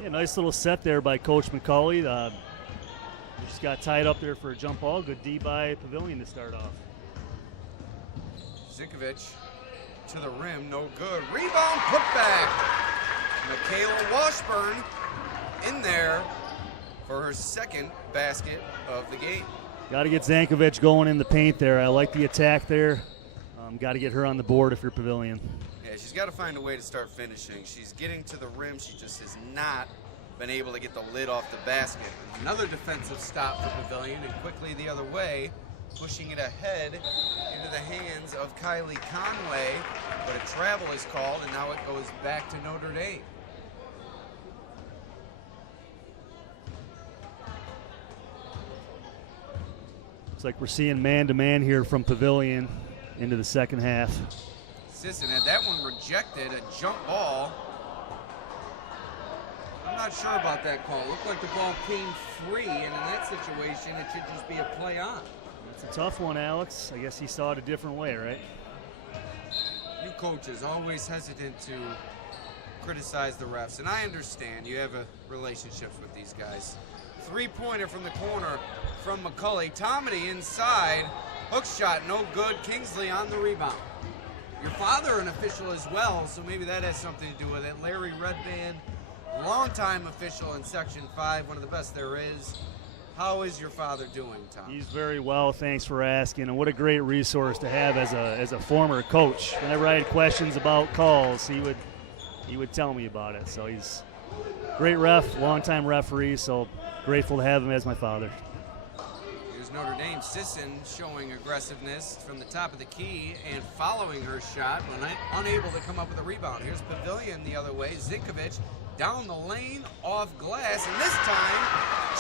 Yeah, nice little set there by Coach McCauley. Just got tied up there for a jump ball. Good D by Pavilion to start off. Zinkovic to the rim, no good. Rebound, put back. Michaela Washburn in there for her 2nd basket of the game. Got to get Zankovic going in the paint there. I like the attack there. Got to get her on the board if you're Pavilion. Yeah, she's got to find a way to start finishing. She's getting to the rim. She just has not been able to get the lid off the basket. Another defensive stop for Pavilion, and quickly the other way, pushing it ahead into the hands of Kylie Conway. But a travel is called, and now it goes back to Notre Dame. Looks like we're seeing man-to-man here from Pavilion into the second half. Sisson had that one rejected, a jump ball. I'm not sure about that call. It looked like the ball came free, and in that situation, it should just be a play on. It's a tough one, Alex. I guess he saw it a different way, right? You coaches always hesitant to criticize the refs, and I understand you have relationships with these guys. Three-pointer from the corner from McCulley. Tomedy inside. Hook shot, no good. Kingsley on the rebound. Your father an official as well, so maybe that has something to do with it. Larry Redband, longtime official in Section 5, one of the best there is. How is your father doing, Tom? He's very well, thanks for asking. And what a great resource to have as a former coach. Whenever I had questions about calls, he would tell me about it. So he's a great ref, longtime referee, so grateful to have him as my father. Here's Notre Dame. Sisson showing aggressiveness from the top of the key and following her shot when unable to come up with a rebound. Here's Pavilion the other way. Zinkovic down the lane, off glass, and this time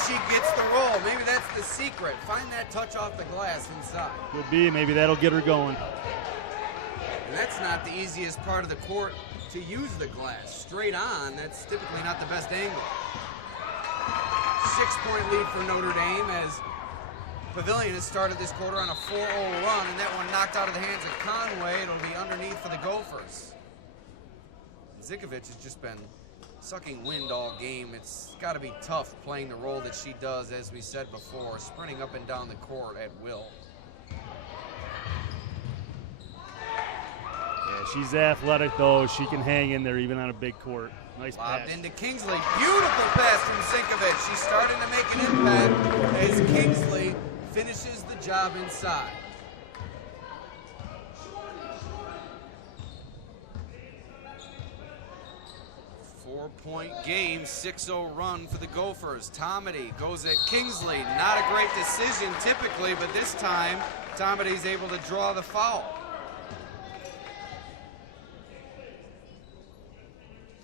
she gets the roll. Maybe that's the secret. Find that touch off the glass inside. Could be. Maybe that'll get her going. And that's not the easiest part of the court to use the glass. Straight on, that's typically not the best angle. 6-point lead for Notre Dame as Pavilion has started this quarter on a 4-0 run, and that one knocked out of the hands of Conway. It'll be underneath for the Gophers. Zinkovic has just been sucking wind all game. It's got to be tough playing the role that she does, as we said before, sprinting up and down the court at will. Yeah, she's athletic, though. She can hang in there even on a big court. Nice Lobbed pass. into Kingsley. Beautiful pass from Zinkovic. She's starting to make an impact as Kingsley finishes the job inside. Four-point game, 6-0 run for the Gophers. Tomedy goes at Kingsley. Not a great decision typically, but this time Tomedy's able to draw the foul.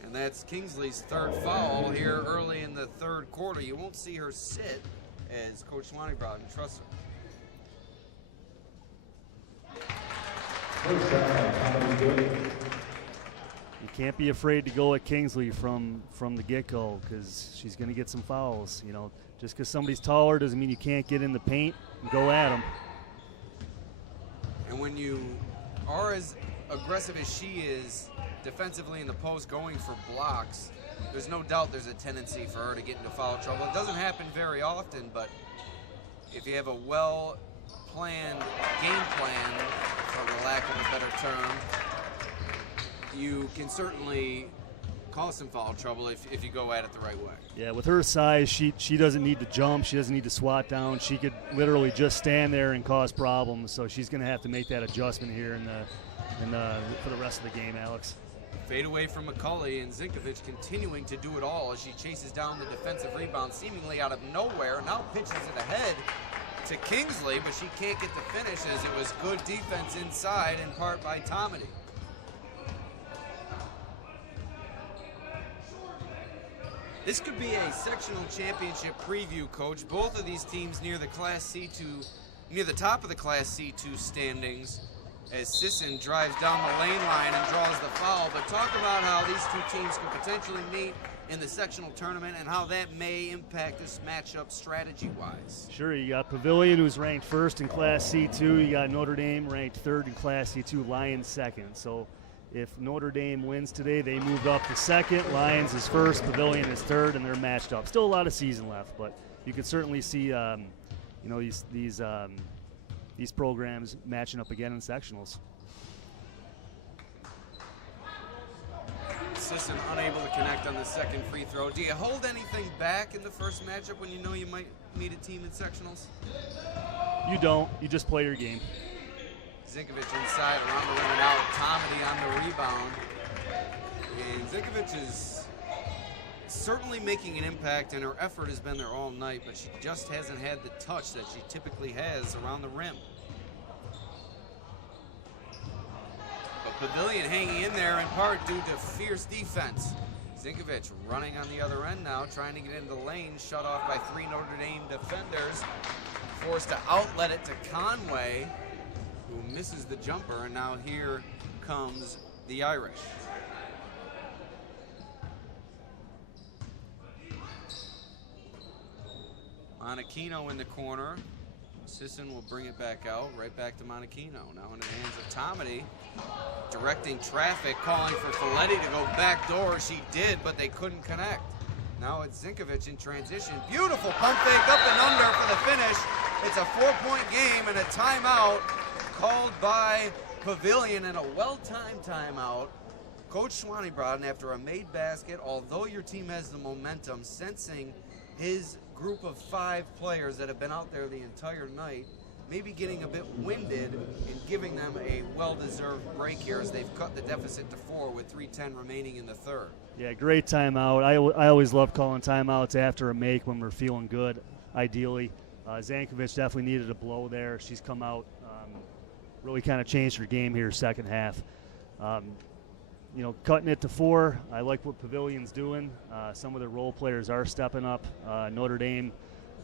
And that's Kingsley's 3rd foul here early in the 3rd quarter. You won't see her sit as Coach Swanee brought and trusts her. You can't be afraid to go at Kingsley from the get-go because she's going to get some fouls. You know, just because somebody's taller doesn't mean you can't get in the paint and go at them. And when you are as aggressive as she is defensively in the post, going for blocks, there's no doubt there's a tendency for her to get into foul trouble. It doesn't happen very often, but if you have a well-planned game plan, for the lack of a better term, you can certainly cause some foul trouble if you go at it the right way. Yeah, with her size, she doesn't need to jump. She doesn't need to swat down. She could literally just stand there and cause problems. So she's going to have to make that adjustment here for the rest of the game, Alex. Fade away from McCulley, and Zinkovic continuing to do it all as she chases down the defensive rebound seemingly out of nowhere. Now pitches it ahead to Kingsley, but she can't get the finish as it was good defense inside, in part by Tomedy. This could be a sectional championship preview, Coach. Both of these teams near the Class C2, near the top of the Class C2 standings, as Sisson drives down the lane line and draws the foul. But talk about how these two teams could potentially meet in the sectional tournament and how that may impact this matchup strategy-wise. Sure, you got Pavilion, who's ranked first in Class C2. You got Notre Dame ranked third in Class C2, Lions second. So if Notre Dame wins today, they move up to second. Lions is first, Pavilion is third, and they're matched up. Still a lot of season left, but you can certainly see, these programs matching up again in sectionals. Sisson unable to connect on the second free throw. Do you hold anything back in the first matchup when you know you might meet a team in sectionals? You don't. You just play your game. Zinkovic inside, around the rim and out. Tomedy on the rebound. And Zinkovic is certainly making an impact, and her effort has been there all night, but she just hasn't had the touch that she typically has around the rim. Pavilion hanging in there in part due to fierce defense. Zinkovic running on the other end now, trying to get into the lane, shut off by three Notre Dame defenders. Forced to outlet it to Conway, who misses the jumper, and now here comes the Irish. Monachino in the corner. Sisson will bring it back out, right back to Monachino. Now into the hands of Tomedy, directing traffic, calling for Folletti to go back door. She did, but they couldn't connect. Now it's Zinkovic in transition. Beautiful pump fake up and under for the finish. It's a 4-point game and a timeout called by Pavilion, and a well-timed timeout. Coach Schwanebroden, after a made basket, although your team has the momentum, sensing his group of 5 players that have been out there the entire night, maybe getting a bit winded and giving them a well-deserved break here as they've cut the deficit to 4 with 3:10 remaining in the third. Yeah, great timeout. I always love calling timeouts after a make when we're feeling good, ideally. Zankovic definitely needed a blow there. She's come out, really kind of changed her game here second half. Cutting it to 4, I like what Pavilion's doing. Some of the role players are stepping up. Notre Dame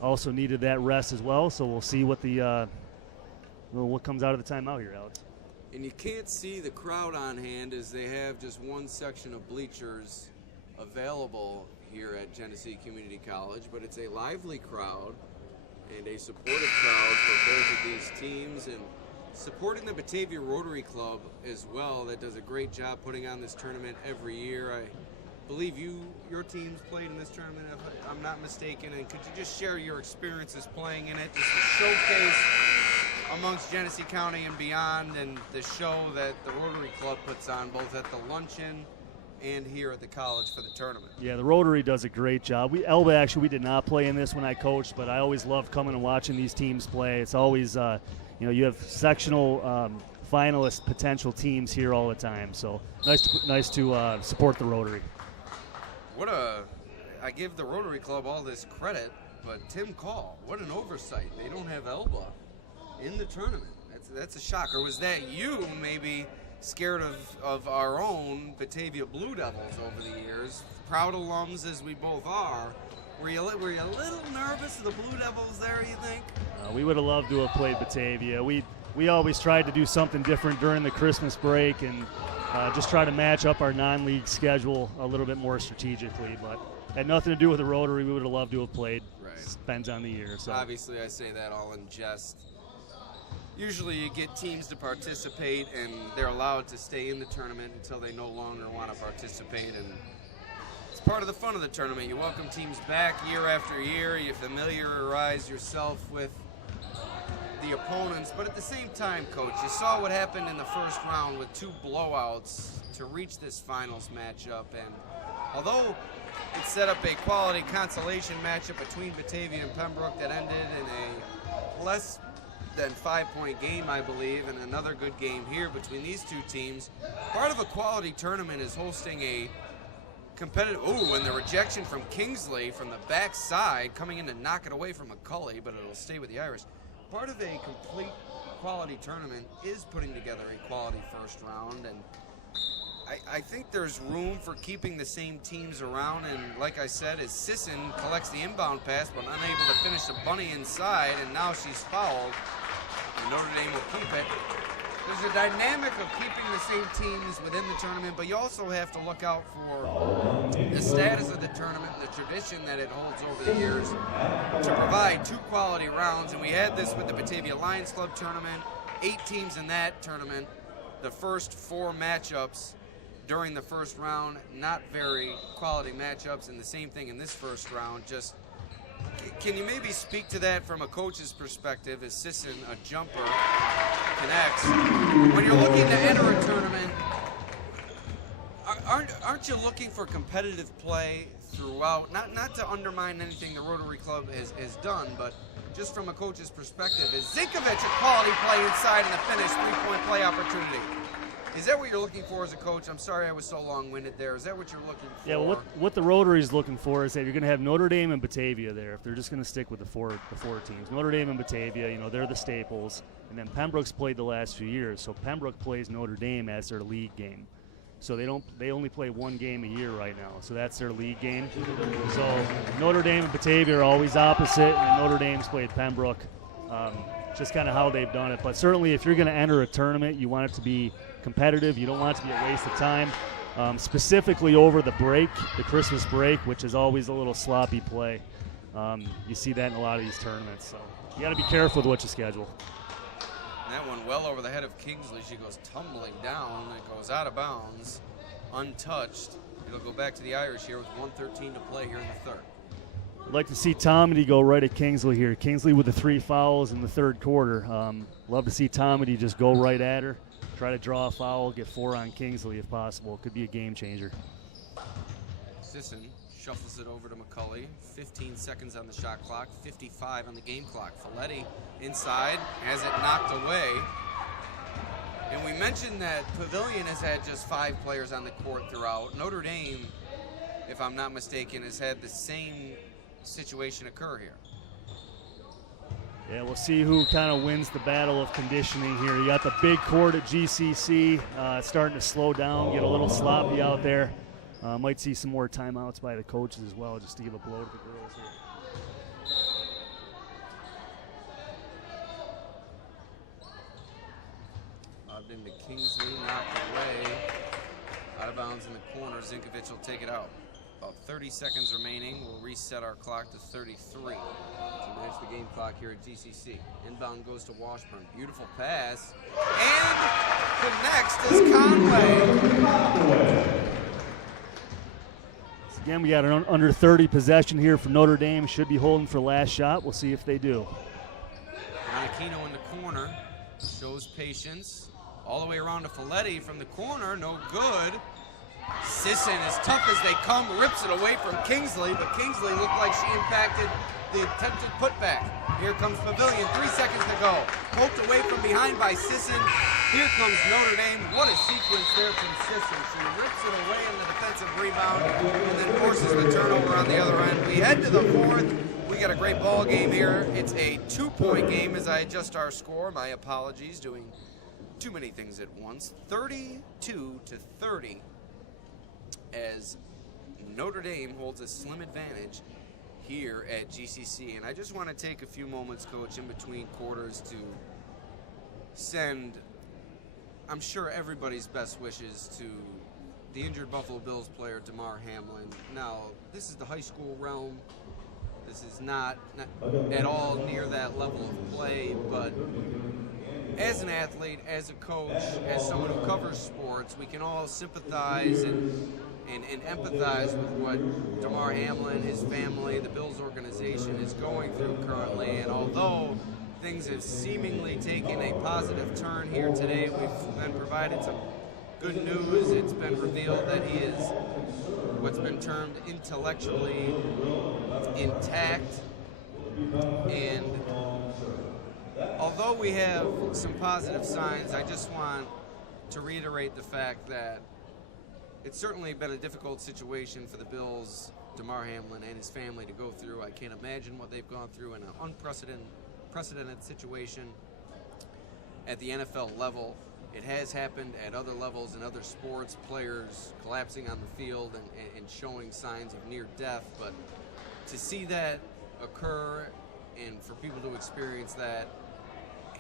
also needed that rest as well, so we'll see what what comes out of the timeout here, Alex. And you can't see the crowd on hand as they have just one section of bleachers available here at Genesee Community College, but it's a lively crowd and a supportive crowd for both of these teams, and supporting the Batavia Rotary Club as well, that does a great job putting on this tournament every year. I believe your team's played in this tournament, if I'm not mistaken, and could you just share your experiences playing in it, just to showcase amongst Genesee County and beyond, and the show that the Rotary Club puts on both at the luncheon and here at the college for the tournament? Yeah, the Rotary does a great job. Elba, actually, we did not play in this when I coached, but I always love coming and watching these teams play. It's always, you have sectional finalist potential teams here all the time. So nice to support the Rotary. I give the Rotary Club all this credit, but Tim Call, what an oversight. They don't have Elba in the tournament. That's a shocker. Was that you maybe scared of our own Batavia Blue Devils over the years? Proud alums as we both are. Were you a little nervous of the Blue Devils there, you think? We would have loved to have played Batavia. We always tried to do something different during the Christmas break and just try to match up our non-league schedule a little bit more strategically. But had nothing to do with the Rotary. We would have loved to have played. Right. Depends on the year. So obviously, I say that all in jest. Usually you get teams to participate and they're allowed to stay in the tournament until they no longer want to participate, and it's part of the fun of the tournament. You welcome teams back year after year. You familiarize yourself with the opponents, but at the same time, Coach, you saw what happened in the first round with 2 blowouts to reach this finals matchup, and although it set up a quality consolation matchup between Batavia and Pembroke that ended in a less than 5-point game, I believe, and another good game here between these two teams. Part of a quality tournament is hosting a competitive, and the rejection from Kingsley from the backside, coming in to knock it away from McCulley, but it'll stay with the Irish. Part of a complete quality tournament is putting together a quality first round, and I think there's room for keeping the same teams around, and like I said, as Sisson collects the inbound pass but unable to finish the bunny inside, and now she's fouled, and Notre Dame will keep it. There's a dynamic of keeping the same teams within the tournament, but you also have to look out for the status of the tournament and the tradition that it holds over the years to provide 2 quality rounds, and we had this with the Batavia Lions Club tournament, 8 teams in that tournament. The first 4 matchups during the first round, not very quality matchups, and the same thing in this first round. Just, can you maybe speak to that from a coach's perspective as Sisson, a jumper, connects? When you're looking to enter a tournament, aren't you looking for competitive play throughout? Not to undermine anything the Rotary Club has done, but just from a coach's perspective, is Zinkovic a quality play inside and a finish, 3-point play opportunity? Is that what you're looking for as a coach? I'm sorry I was so long-winded there. Is that what you're looking for? Yeah, well, what the Rotary is looking for is that you're going to have Notre Dame and Batavia there. If they're just going to stick with the four teams, Notre Dame and Batavia, you know, they're the staples. And then Pembroke's played the last few years, so Pembroke plays Notre Dame as their league game. So they only play 1 game a year right now, so that's their league game. So Notre Dame and Batavia are always opposite, and Notre Dame's played Pembroke. Just kind of how they've done it. But certainly if you're going to enter a tournament, you want it to be competitive. You don't want it to be a waste of time, specifically over the break, the Christmas break, which is always a little sloppy play. You see that in a lot of these tournaments. So you got to be careful with what you schedule. That one well over the head of Kingsley. She goes tumbling down. It goes out of bounds, untouched. It'll go back to the Irish here with 1:13 to play here in the third. I'd like to see Tomedy go right at Kingsley here. Kingsley with the 3 fouls in the third quarter. Love to see Tomedy just go right at her, try to draw a foul, get 4 on Kingsley if possible. It could be a game changer. Sisson shuffles it over to McCulley. 15 seconds on the shot clock, 55 on the game clock. Folletti inside, has it knocked away. And we mentioned that Pavilion has had just 5 players on the court throughout. Notre Dame, if I'm not mistaken, has had the same situation occur here. Yeah, we'll see who kind of wins the battle of conditioning here. You got the big court at GCC. It's starting to slow down, get a little sloppy out there. Might see some more timeouts by the coaches as well, just to give a blow to the girls here. Lobbed into Kingsley, knocked away. Out of bounds in the corner. Zinkovic will take it out. About 30 seconds remaining. We'll reset our clock to 33 to match the game clock here at GCC. Inbound goes to Washburn. Beautiful pass. And connects is Conway. Again, we got an under 30 possession here for Notre Dame. Should be holding for last shot. We'll see if they do. Monachino in the corner. Shows patience. All the way around to Folletti from the corner. No good. Sisson, as tough as they come, rips it away from Kingsley, but Kingsley looked like she impacted the attempted putback. Here comes Pavilion, 3 seconds to go. Poked away from behind by Sisson. Here comes Notre Dame. What a sequence there from Sisson. She rips it away in the defensive rebound and then forces the turnover on the other end. We head to the fourth. We got a great ball game here. It's a 2-point game as I adjust our score. My apologies, doing too many things at once. 32-30. As Notre Dame holds a slim advantage here at GCC. And I just want to take a few moments, Coach, in between quarters to send, I'm sure, everybody's best wishes to the injured Buffalo Bills player, DeMar Hamlin. Now, this is the high school realm. This is not at all near that level of play, but as an athlete, as a coach, as someone who covers sports, we can all sympathize and empathize with what DeMar Hamlin, his family, the Bills organization is going through currently. And although things have seemingly taken a positive turn here today, we've been provided some good news. It's been revealed that he is what's been termed intellectually intact. And although we have some positive signs, I just want to reiterate the fact that it's certainly been a difficult situation for the Bills, DeMar Hamlin, and his family to go through. I can't imagine what they've gone through in an unprecedented situation at the NFL level. It has happened at other levels in other sports, players collapsing on the field and showing signs of near death. But to see that occur and for people to experience that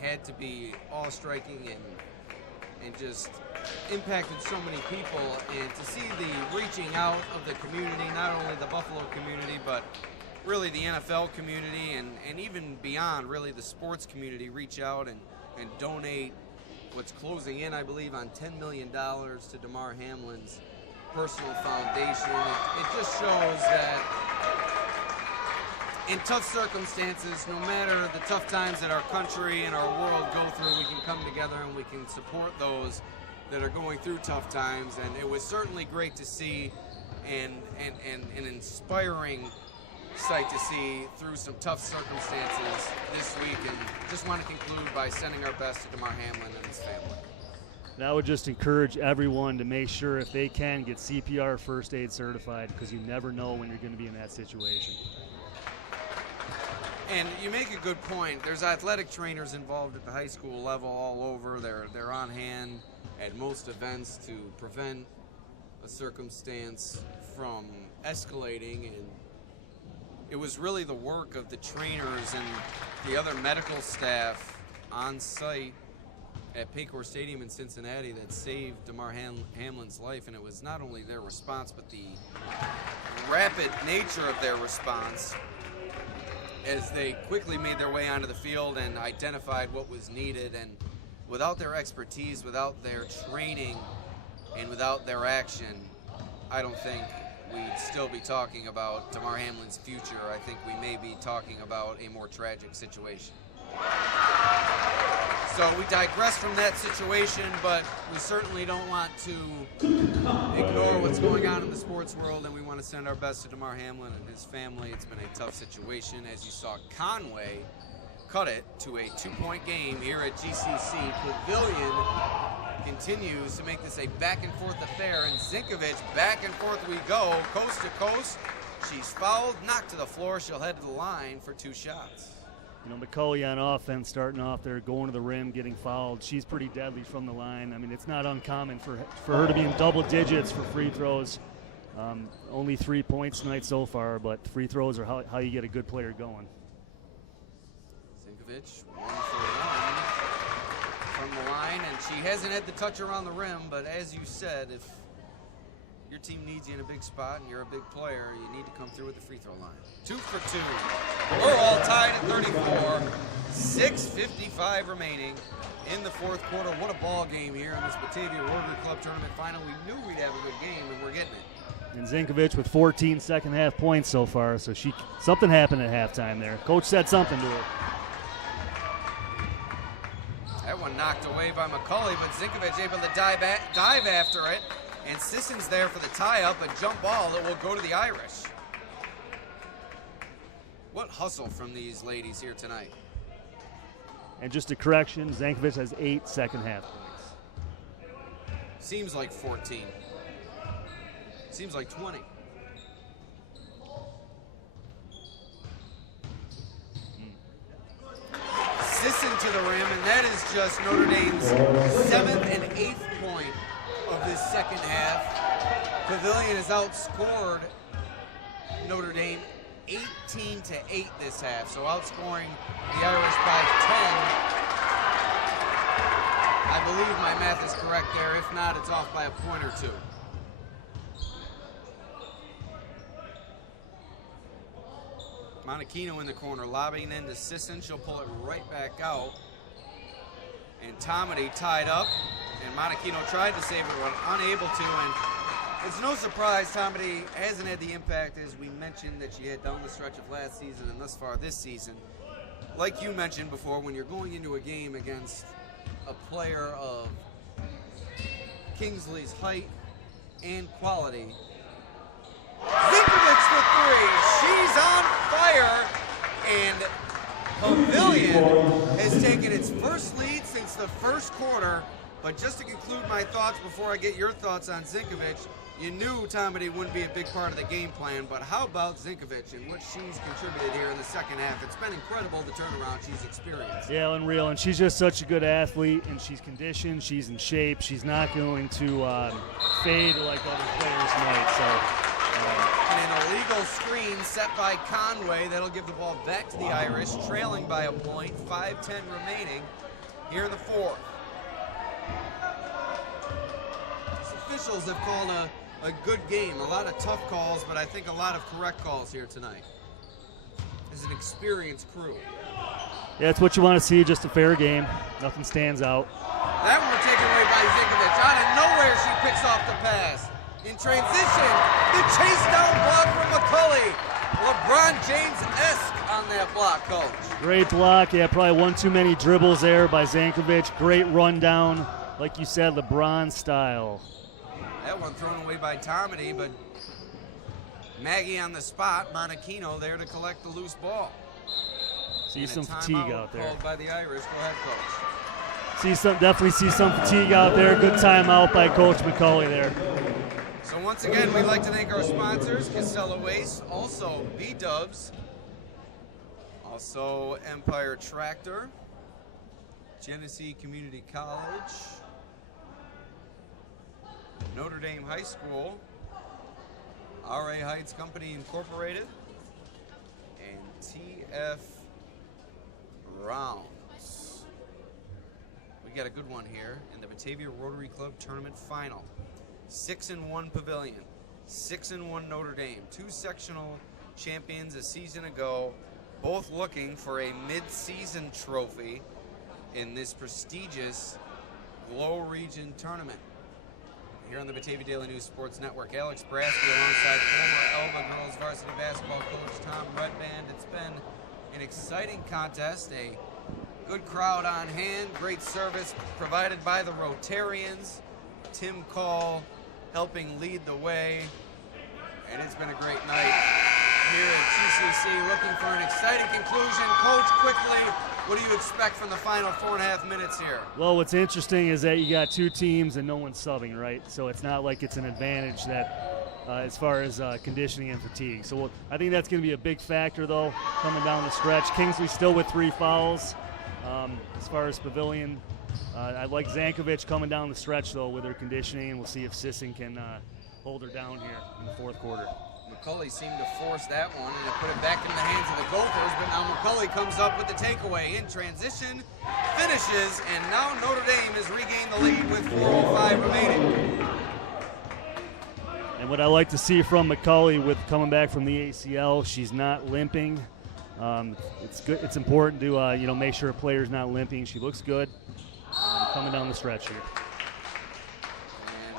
had to be awe-striking and just impacted so many people. And to see the reaching out of the community, not only the Buffalo community, but really the NFL community and even beyond, really the sports community reach out and donate what's closing in, I believe, on $10 million to Damar Hamlin's personal foundation. It just shows that in tough circumstances, no matter the tough times that our country and our world go through, we can come together and we can support those that are going through tough times. And it was certainly great to see and an inspiring sight to see through some tough circumstances this week. And just want to conclude by sending our best to Damar Hamlin and his family. And I would just encourage everyone to make sure, if they can, get CPR first aid certified, because you never know when you're going to be in that situation. And you make a good point. There's athletic trainers involved at the high school level all over. They're on hand at most events to prevent a circumstance from escalating. And it was really the work of the trainers and the other medical staff on site at Paycor Stadium in Cincinnati that saved Damar Hamlin's life. And it was not only their response, but the rapid nature of their response as they quickly made their way onto the field and identified what was needed. And without their expertise, without their training, and without their action, I don't think we'd still be talking about Damar Hamlin's future. I think we may be talking about a more tragic situation. So we digress from that situation, but we certainly don't want to ignore what's going on in the sports world, and we want to send our best to Damar Hamlin and his family. It's been a tough situation. As you saw, Conway cut it to a 2-point game here at GCC. Pavilion continues to make this a back-and-forth affair, and Zinkovich, back and forth we go, coast to coast. She's fouled, knocked to the floor. She'll head to the line for 2 shots. You know, McCulley on offense, starting off there, going to the rim, getting fouled. She's pretty deadly from the line. I mean, it's not uncommon for her to be in double digits for free throws. Only 3 points tonight so far, but free throws are how you get a good player going. Zinkovich, 1 for 1 from the line, and she hasn't had the touch around the rim, but as you said, if your team needs you in a big spot and you're a big player, you need to come through with the free throw line. 2 for 2. We're all tied at 34. 6:55 remaining in the fourth quarter. What a ball game here in this Batavia Rotary Club tournament final. We knew we'd have a good game, and we're getting it. And Zinkovich with 14 second half points so far, so something happened at halftime there. Coach said something to her. That one knocked away by McCulley, but Zinkovich able to dive after it. And Sisson's there for the tie-up, a jump ball that will go to the Irish. What hustle from these ladies here tonight. And just a correction, Zinkovich has 8 second half points. Seems like 14. Seems like 20. Sisson to the rim, and that is just Notre Dame's 7th and 8th point of this second half. Pavilion has outscored Notre Dame 18-8 this half, so outscoring the Irish by 10. I believe my math is correct there. If not, it's off by a point or 2. Monachino in the corner, lobbing into Sisson. She'll pull it right back out. And Tomedy tied up, and Monachino tried to save it, but unable to. And it's no surprise Tomedy hasn't had the impact, as we mentioned, that she had down the stretch of last season and thus far this season. Like you mentioned before, when you're going into a game against a player of Kingsley's height and quality, Zinkovich for 3. She's on fire, and Pavilion has taken its first lead since the first quarter. But just to conclude my thoughts before I get your thoughts on Zinkovich, you knew Tomedy wouldn't be a big part of the game plan, but how about Zinkovich and what she's contributed here in the second half? It's been incredible, the turnaround she's experienced. Yeah, unreal, and she's just such a good athlete, and she's conditioned, she's in shape, she's not going to fade like other players might. And an illegal screen set by Conway that'll give the ball back to the Irish, trailing by a point, 5:10 remaining here in the fourth. These officials have called a good game, a lot of tough calls, but I think a lot of correct calls here tonight. As an experienced crew. Yeah, it's what you want to see, just a fair game. Nothing stands out. That one taken away by Zinkovich. Out of nowhere, she picks off the pass. In transition, the chase down block from McCulley. LeBron James-esque on that block, Coach. Great block. Yeah, probably one too many dribbles there by Zinkovich. Great rundown, like you said, LeBron style. That one thrown away by Tomedy, but Maggie on the spot. Monachino there to collect the loose ball. See some fatigue out there. Called by the Irish. Go ahead, Coach. Definitely see some fatigue out there. Good timeout by Coach McCulley there. So once again, we'd like to thank our sponsors, Casella Waste, also B-Dubs, also Empire Tractor, Genesee Community College, Notre Dame High School, R.A. Heights Company Incorporated, and T.F. Rounds. We got a good one here in the Batavia Rotary Club Tournament Final. 6-1 Pavilion, 6-1 Notre Dame, two sectional champions a season ago, both looking for a mid-season trophy in this prestigious Glow Region tournament. Here on the Batavia Daily News Sports Network, Alex Brasky alongside former Elba girls varsity basketball coach Tom Redband. It's been an exciting contest, a good crowd on hand, great service provided by the Rotarians. Tim Call helping lead the way, and it's been a great night here at GCC. Looking for an exciting conclusion. Coach, quickly, what do you expect from the final 4.5 minutes here? Well, what's interesting is that you got two teams and no one's subbing, right? So it's not like it's an advantage that as far as conditioning and fatigue. So I think that's going to be a big factor, though, coming down the stretch. Kingsley still with 3 fouls. As far as Pavilion, I like Zankovich coming down the stretch, though, with her conditioning, and we'll see if Sisson can hold her down here in the fourth quarter. McCulley seemed to force that one and put it back in the hands of the Gophers, but now McCulley comes up with the takeaway in transition, finishes, and now Notre Dame has regained the lead with 4:05 remaining. And what I like to see from McCulley with coming back from the ACL, she's not limping. It's good. It's important to make sure a player's not limping. She looks good coming down the stretch here. And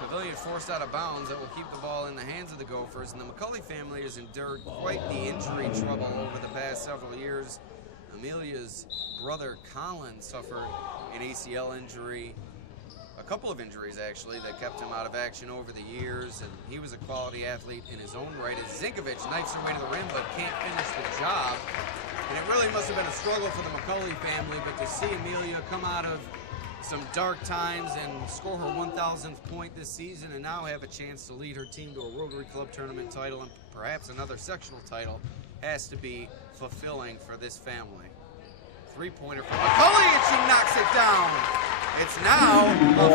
Pavilion forced out of bounds. That will keep the ball in the hands of the Gophers. And the McCulley family has endured quite the injury trouble over the past several years. Amelia's brother Colin suffered an ACL injury. A couple of injuries, actually, that kept him out of action over the years, and he was a quality athlete in his own right. As Zinkovich knifes her way to the rim but can't finish the job. And it really must have been a struggle for the McCulley family, but to see Amelia come out of some dark times and score her 1,000th point this season and now have a chance to lead her team to a Rotary Club tournament title and perhaps another sectional title has to be fulfilling for this family. Three-pointer from McCulley, and she knocks it down. It's now a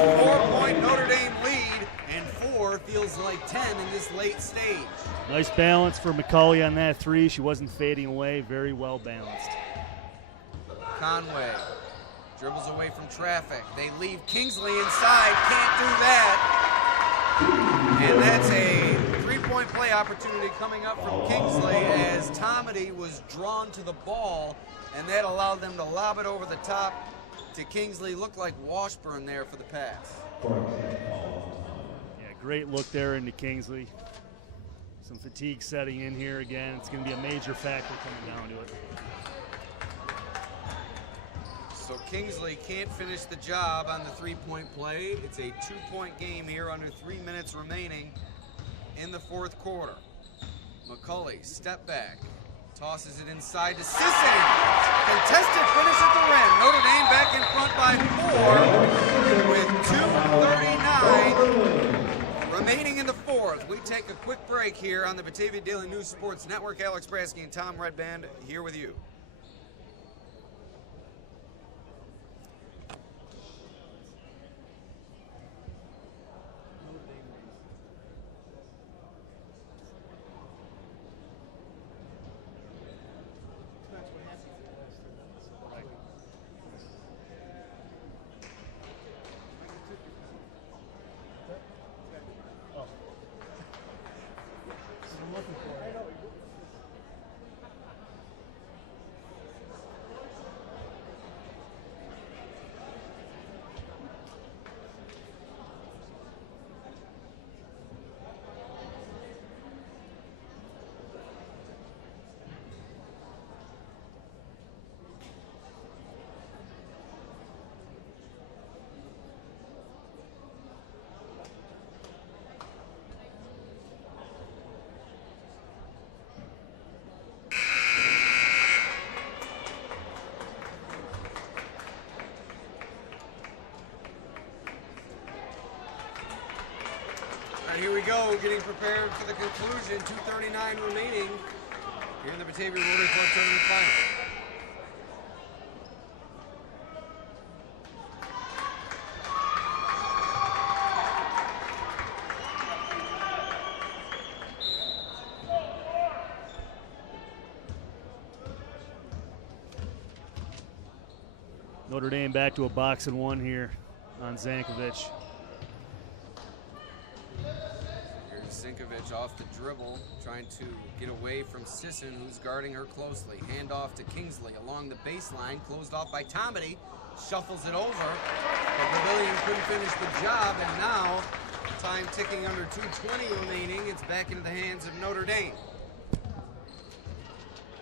4-point Notre Dame lead, and 4 feels like 10 in this late stage. Nice balance for McCulley on that 3. She wasn't fading away. Very well balanced. Conway dribbles away from traffic. They leave Kingsley inside. Can't do that. And that's a 3-point play opportunity coming up from Kingsley as Tomedy was drawn to the ball, and that allowed them to lob it over the top to Kingsley. Looked like Washburn there for the pass. Yeah, great look there into Kingsley. Some fatigue setting in here again. It's going to be a major factor coming down to it. So Kingsley can't finish the job on the 3-point play. It's a 2-point game here under 3 minutes remaining in the fourth quarter. McCulley, step back, tosses it inside to Sisson. Contested finish at the rim. Notre Dame back in front by 4 with 2:39 remaining take a quick break here on the Batavia Daily News Sports Network. Alex Brasky and Tom Redband here with you. Here we go, getting prepared for the conclusion. 2:39 remaining here in the Batavia Rotary Club Tournament Final. Notre Dame back to a box and one here on Zankovic. Zinkovic off the dribble, trying to get away from Sisson, who's guarding her closely. Hand off to Kingsley along the baseline, closed off by Tomedy. Shuffles it over, but Pavilion couldn't finish the job, and now, time ticking under 2:20 remaining, it's back into the hands of Notre Dame.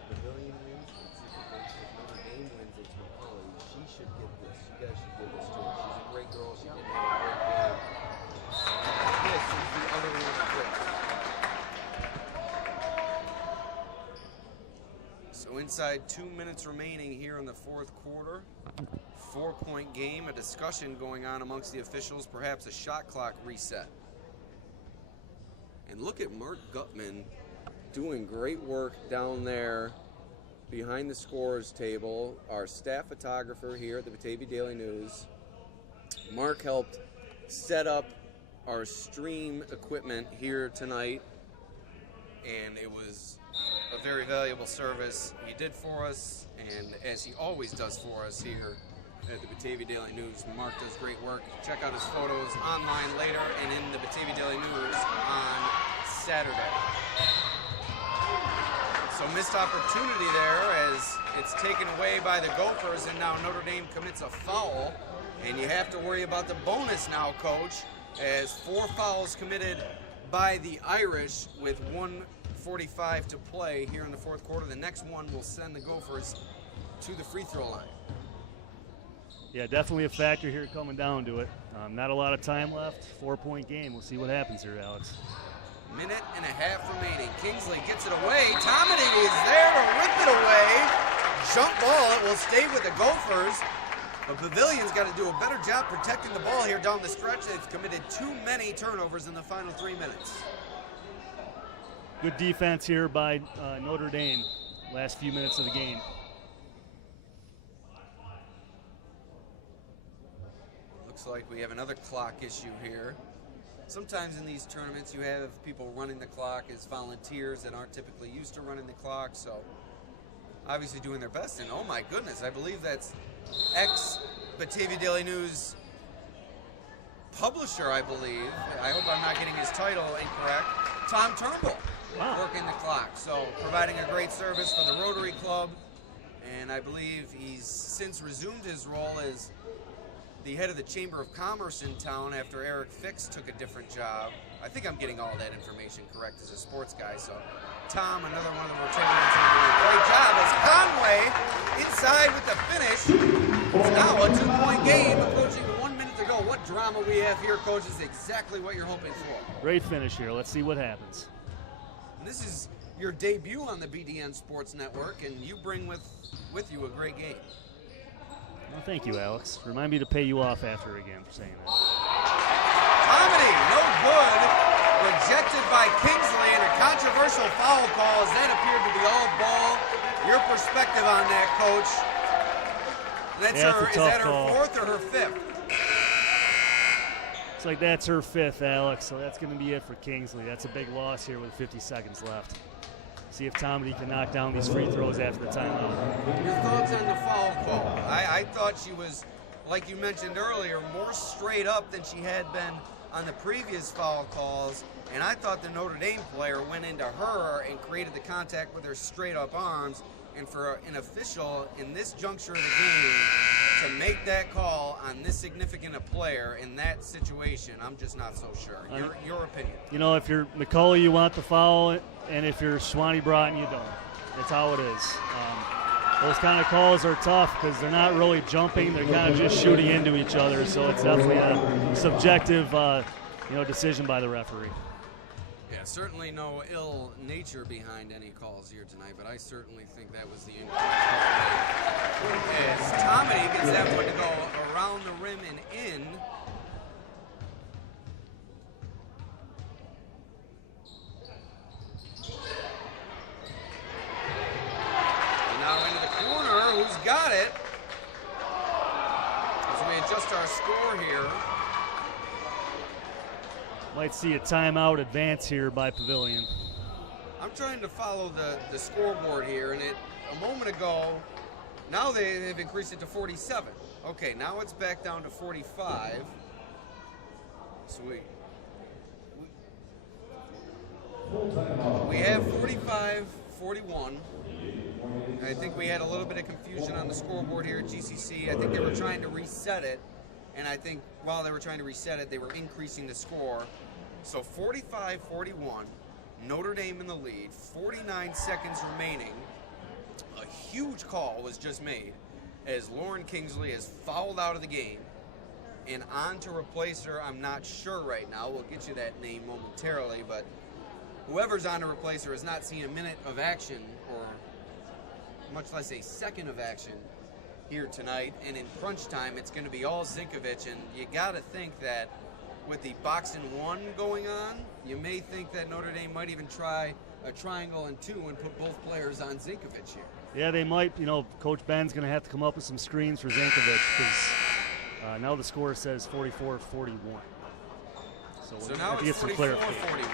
Pavilion wins, Notre Dame wins, it's McCully. She should get this. You guys should give this to her. She's a great girl. She didn't have a great game. This is the other one. So inside 2 minutes remaining here in the fourth quarter. 4-point game, a discussion going on amongst the officials, perhaps a shot clock reset. And look at Mark Gutman doing great work down there behind the scorers table, our staff photographer here at the Batavia Daily News. Mark helped set up our stream equipment here tonight, and it was a very valuable service he did for us, and as he always does for us here at the Batavia Daily News. Mark does great work. Check out his photos online later and in the Batavia Daily News on Saturday. So missed opportunity there as it's taken away by the Gophers, and now Notre Dame commits a foul, and you have to worry about the bonus now, Coach, as 4 fouls committed by the Irish with 1:45 to play here in the fourth quarter. The next one will send the Gophers to the free throw line. Yeah, definitely a factor here coming down to it. Not a lot of time left. 4-point game. We'll see what happens here, Alex. Minute and a half remaining. Kingsley gets it away. Tomedy is there to rip it away. Jump ball. It will stay with the Gophers. But Pavilion's got to do a better job protecting the ball here down the stretch. They've committed too many turnovers in the final 3 minutes. Good defense here by Notre Dame last few minutes of the game. Looks like we have another clock issue here. Sometimes in these tournaments you have people running the clock as volunteers that aren't typically used to running the clock, so obviously doing their best. And oh my goodness, I believe that's ex-Batavia Daily News publisher, I believe. I hope I'm not getting his title incorrect. Tom Turnbull. Wow. Working the clock, so providing a great service for the Rotary Club, and I believe he's since resumed his role as the head of the Chamber of Commerce in town after Eric Fix took a different job. I think I'm getting all that information correct as a sports guy, so Tom, another one of the Rotarians, doing a great job as Conway inside with the finish. It's now a 2-point game, approaching 1 minute to go. What drama we have here, Coach, is exactly what you're hoping for. Great finish here. Let's see what happens. This is your debut on the BDN Sports Network, and you bring with you a great game. Well, thank you, Alex. Remind me to pay you off after again for saying that. Tomedy, no good. rejected by Kingsley, and a controversial foul call as that appeared to be all ball. Your perspective on that, Coach? That's yeah, her. it's a Is tough that her call. fourth or her fifth? It's like that's her fifth, Alex, so that's going to be it for Kingsley. That's a big loss here with 50 seconds left. See if Tomedy can knock down these free throws after the timeout. Your thoughts on the foul call? I thought she was, like you mentioned earlier, more straight up than she had been on the previous foul calls, and I thought the Notre Dame player went into her and created the contact with her straight up arms, and for an official in this juncture of the game to make that call on this significant a player in that situation, I'm just not so sure. Your opinion? You know, if you're McCullough, you want the foul, and if you're Schwani Broughton, you don't. That's how it is. Those kind of calls are tough because they're not really jumping; they're kind of just shooting into each other. So it's definitely a subjective, decision by the referee. Yeah, certainly no ill nature behind any calls here tonight, but I certainly think that was the incorrect call. As Tomedy gets that one to go around the rim and in. And now into the corner, who's got it? As we adjust our score here. Might see a timeout advance here by Pavilion. I'm trying to follow the scoreboard here, and a moment ago, now they've increased it to 47. Okay, now it's back down to 45. So we have 45-41. I think we had a little bit of confusion on the scoreboard here at GCC. I think they were trying to reset it, and I think while they were trying to reset it, they were increasing the score. So 45-41, Notre Dame in the lead, 49 seconds remaining. A huge call was just made as Lauren Kingsley is fouled out of the game. And on to replace her, I'm not sure right now. We'll get you that name momentarily, but whoever's on to replace her has not seen a minute of action, or much less a second of action here tonight. And in crunch time, it's going to be all Zinkovic, and you got to think that with the box and one going on, you may think that Notre Dame might even try a triangle and two and put both players on Zinkovic here. Yeah, they might. Coach Ben's going to have to come up with some screens for Zinkovic because now the score says 44-41. So now it's 44-41.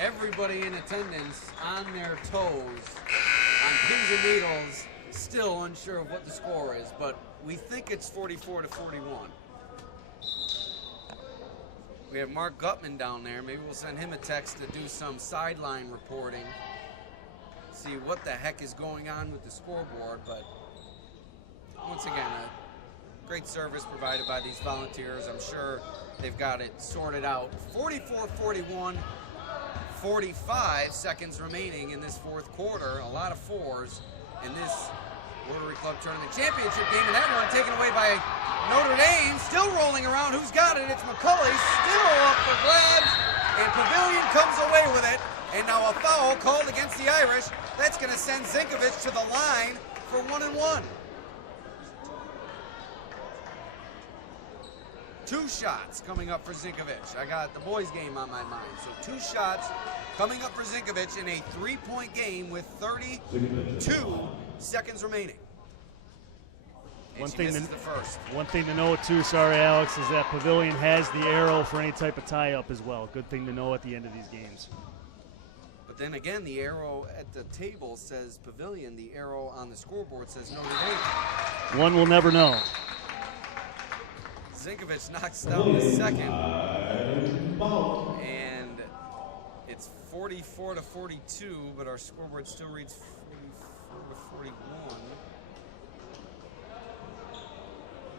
Everybody in attendance on their toes, on pins and needles, still unsure of what the score is, but we think it's 44-41. We have Mark Gutman down there. Maybe we'll send him a text to do some sideline reporting, see what the heck is going on with the scoreboard. But once again, a great service provided by these volunteers. I'm sure they've got it sorted out. 44-41, 45 seconds remaining in this fourth quarter. A lot of fours in this Rotary Club Tournament Championship game, and that one taken away by Notre Dame. Still rolling around. Who's got it? It's McCulley. Still up for grabs, and Pavilion comes away with it. And now a foul called against the Irish. That's going to send Zinkovic to the line for 1-and-1. Two shots coming up for Zinkovic. I got the boys' game on my mind. So 2 shots coming up for Zinkovic in a 3-point game with 32 seconds remaining. And One thing to note too, sorry Alex, is that Pavilion has the arrow for any type of tie-up as well. Good thing to know at the end of these games. But then again, the arrow at the table says Pavilion. The arrow on the scoreboard says Notre Dame. One will never know. Zinkovic knocks down the second. And it's 44-42, but our scoreboard still reads 44-41.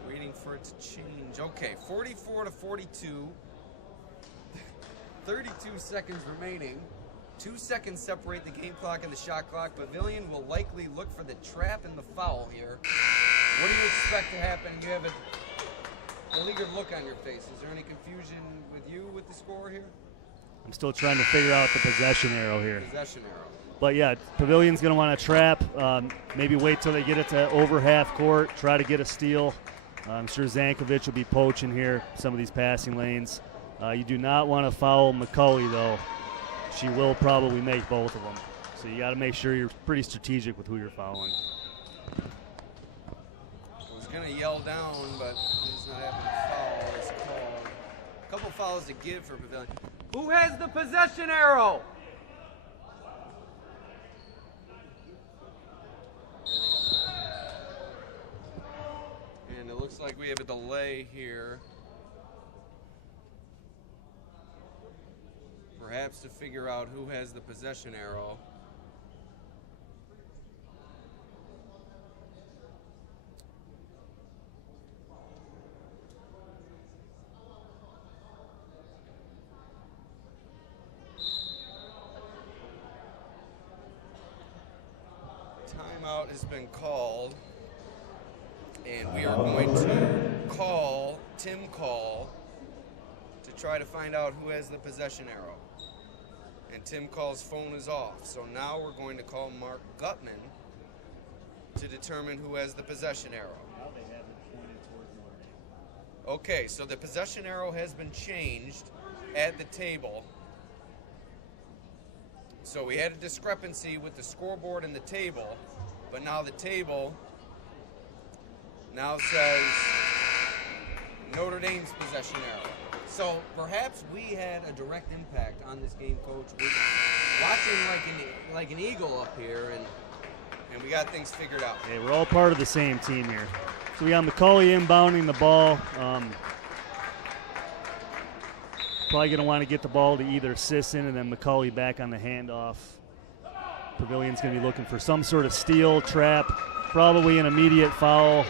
Waiting for it to change. Okay, 44-42. 32 seconds remaining. 2 seconds separate the game clock and the shot clock. Pavilion will likely look for the trap and the foul here. What do you expect to happen? You have a beleaguered look on your face. Is there any confusion with you with the score here? I'm still trying to figure out the possession arrow here. Possession arrow. But yeah, Pavilion's going to want to trap. Maybe wait till they get it to over half court, try to get a steal. I'm sure Zinkovic will be poaching here some of these passing lanes. You do not want to foul McCulley, though. She will probably make both of them. So you got to make sure you're pretty strategic with who you're fouling. I was going to yell down, but it's not having a foul. It's called. A couple fouls to give for Pavilion. Who has the possession arrow? And it looks like we have a delay here. Perhaps to figure out who has the possession arrow. Timeout has been called, and we are going to call Tim Call to try to find out who has the possession arrow. And Tim Call's phone is off, so now we're going to call Mark Gutman to determine who has the possession arrow. Now they have it pointed towards Notre Dame. Okay, so the possession arrow has been changed at the table. So we had a discrepancy with the scoreboard and the table, but now the table now says Notre Dame's possession arrow. So perhaps we had a direct impact on this game, Coach. We're watching like an eagle up here, and we got things figured out. Hey, we're all part of the same team here. So we got McCulley inbounding the ball. Probably going to want to get the ball to either Sisson and then McCulley back on the handoff. Pavilion's going to be looking for some sort of steal, trap, probably an immediate foul.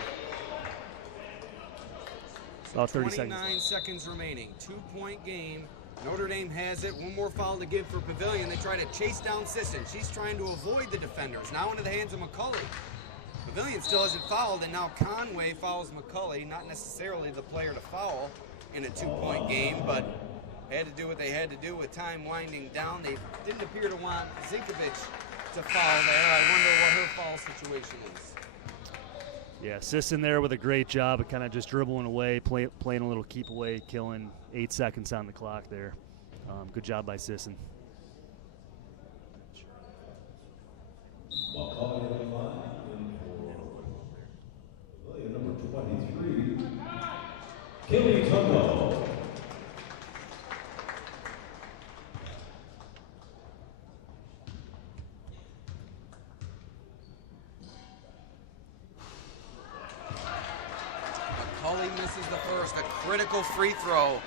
About 30 seconds. 29 seconds remaining. 2-point game. Notre Dame has it. One more foul to give for Pavilion. They try to chase down Sisson. She's trying to avoid the defenders. Now into the hands of McCulley. Pavilion still hasn't fouled, and now Conway fouls McCulley. Not necessarily the player to foul in a 2-point game, but had to do what they had to do with time winding down. They didn't appear to want Zinkovic to foul there. I wonder what her foul situation is. Yeah, Sisson there with a great job of kind of just dribbling away, playing a little keep away, killing 8 seconds on the clock there. Good job by Sisson. Number 23, Kelly Tungo. Misses the first, a critical free throw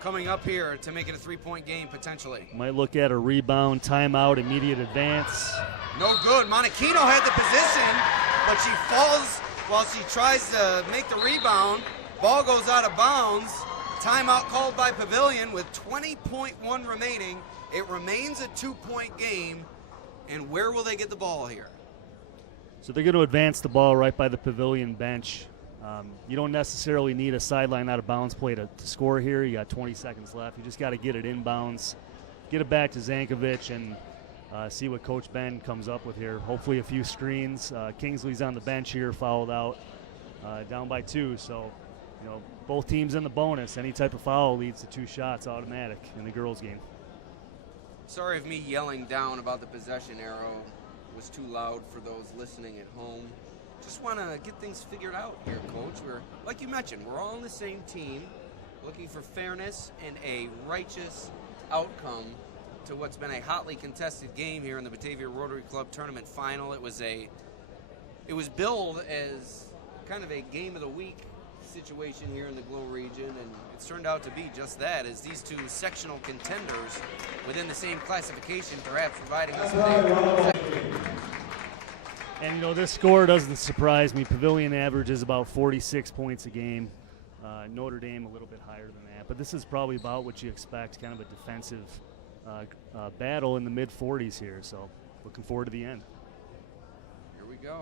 coming up here to make it a 3-point game potentially. Might look at a rebound, timeout, immediate advance. No good. Monachino had the position, but she falls while she tries to make the rebound. Ball goes out of bounds. Timeout called by Pavilion with 20.1 remaining. It remains a 2-point game, and where will they get the ball here? So they're going to advance the ball right by the Pavilion bench. You don't necessarily need a sideline out of bounds play to score here. You got 20 seconds left. You just got to get it inbounds, get it back to Zankovic, and see what Coach Ben comes up with here. Hopefully a few screens. Kingsley's on the bench here, fouled out, down by 2. So, you know, both teams in the bonus. Any type of foul leads to 2 shots automatic in the girls' game. Sorry if me yelling down about the possession arrow was too loud for those listening at home. Just want to get things figured out here, Coach. We're, like you mentioned, we're all on the same team, looking for fairness and a righteous outcome to what's been a hotly contested game here in the Batavia Rotary Club tournament final. It was billed as kind of a game of the week situation here in the Glow region, and it's turned out to be just that, as these two sectional contenders within the same classification perhaps providing us with a. And, you know, this score doesn't surprise me. Pavilion averages about 46 points a game. Notre Dame a little bit higher than that. But this is probably about what you expect, kind of a defensive battle in the mid-40s here. So looking forward to the end. Here we go.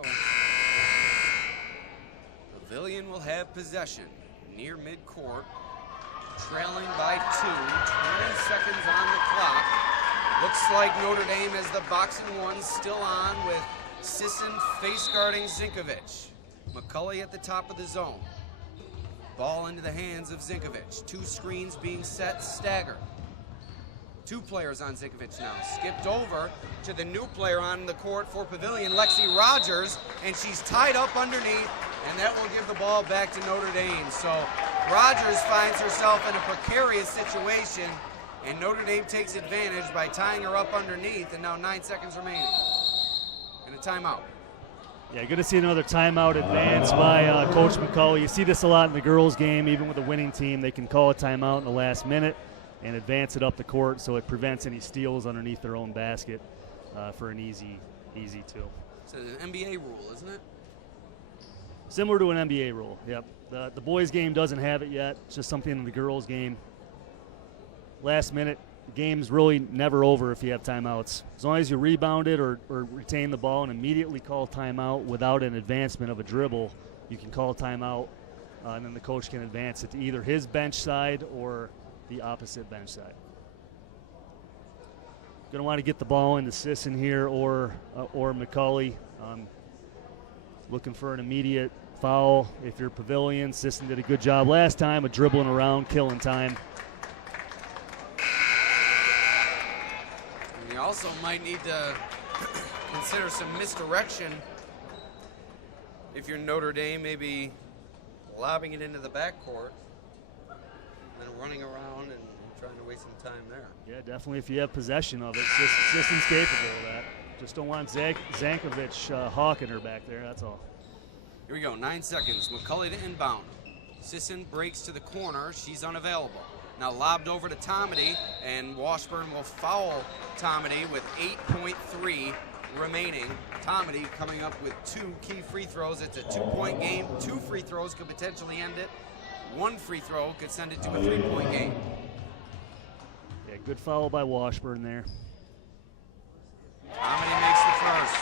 Pavilion will have possession near midcourt, trailing by 2, 20 seconds on the clock. Looks like Notre Dame has the boxing one still on with Sisson face guarding Zinkovic. McCulley at the top of the zone. Ball into the hands of Zinkovic. 2 screens being set, staggered. 2 players on Zinkovic now. Skipped over to the new player on the court for Pavilion, Lexi Rogers, and she's tied up underneath, and that will give the ball back to Notre Dame. So Rogers finds herself in a precarious situation, and Notre Dame takes advantage by tying her up underneath, and now 9 seconds remaining. And a timeout. Yeah, good to see another timeout advanced by Coach McCullough. You see this a lot in the girls' game, even with the winning team. They can call a timeout in the last minute and advance it up the court so it prevents any steals underneath their own basket for an easy two. It's an NBA rule, isn't it? Similar to an NBA rule, yep. The boys' game doesn't have it yet. It's just something in the girls' game. Last minute, the game's really never over if you have timeouts. As long as you rebound it or retain the ball and immediately call timeout without an advancement of a dribble, you can call timeout, and then the coach can advance it to either his bench side or the opposite bench side. Going to want to get the ball into Sisson here or McCulley. Looking for an immediate foul if you're Pavilion. Sisson did a good job last time of dribbling around, killing time. And you also might need to consider some misdirection if you're Notre Dame, maybe lobbing it into the backcourt and then running around and trying to waste some time there. Yeah, definitely if you have possession of it. Sisson's capable of that. Just don't want Zankovic hawking her back there, that's all. Here we go, 9 seconds. McCulley to inbound. Sisson breaks to the corner. She's unavailable. Now lobbed over to Tomedy, and Washburn will foul Tomedy with 8.3 remaining. Tomedy coming up with 2 key free throws. It's a 2-point game. 2 free throws could potentially end it. 1 free throw could send it to a 3-point game. Yeah, good foul by Washburn there. Tomedy makes the first.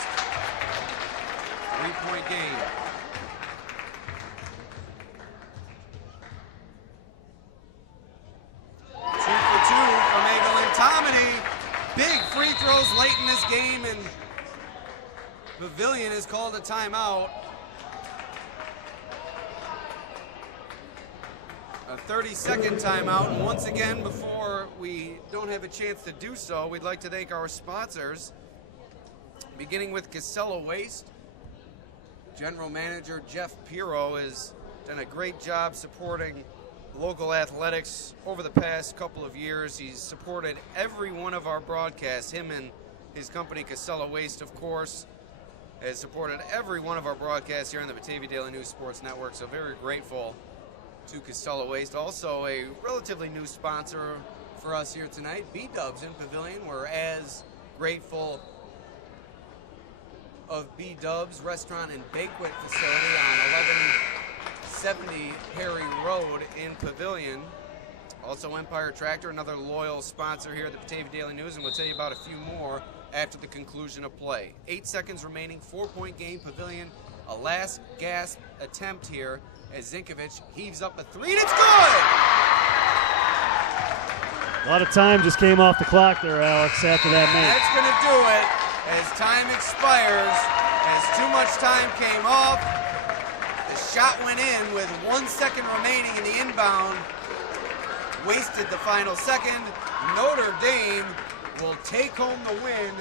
3-point game. 2 for 2 from Evelyn Tomedy. Big free throws late in this game, and Pavilion has called a timeout. A 30-second timeout, and once again, before we don't have a chance to do so, we'd like to thank our sponsors, beginning with Casella Waste. General Manager Jeff Pirro has done a great job supporting local athletics over the past couple of years. He's supported every one of our broadcasts. Him and his company, Casella Waste, of course, has supported every one of our broadcasts here on the Batavia Daily News Sports Network, so very grateful to Casella Waste. Also a relatively new sponsor for us here tonight, B-Dubs in Pavilion. We're as grateful of B-Dubs Restaurant and Banquet Facility on 1170 Perry Road in Pavilion. Also Empire Tractor, another loyal sponsor here at the Batavia Daily News, and we'll tell you about a few more after the conclusion of play. 8 seconds remaining, 4-point game. Pavilion, a last gasp attempt here as Zinkovic heaves up a 3, and it's good! A lot of time just came off the clock there, Alex, after that minute. That's going to do it as time expires, as too much time came off. The shot went in with 1 second remaining in the inbound. Wasted the final second. Notre Dame will take home the win,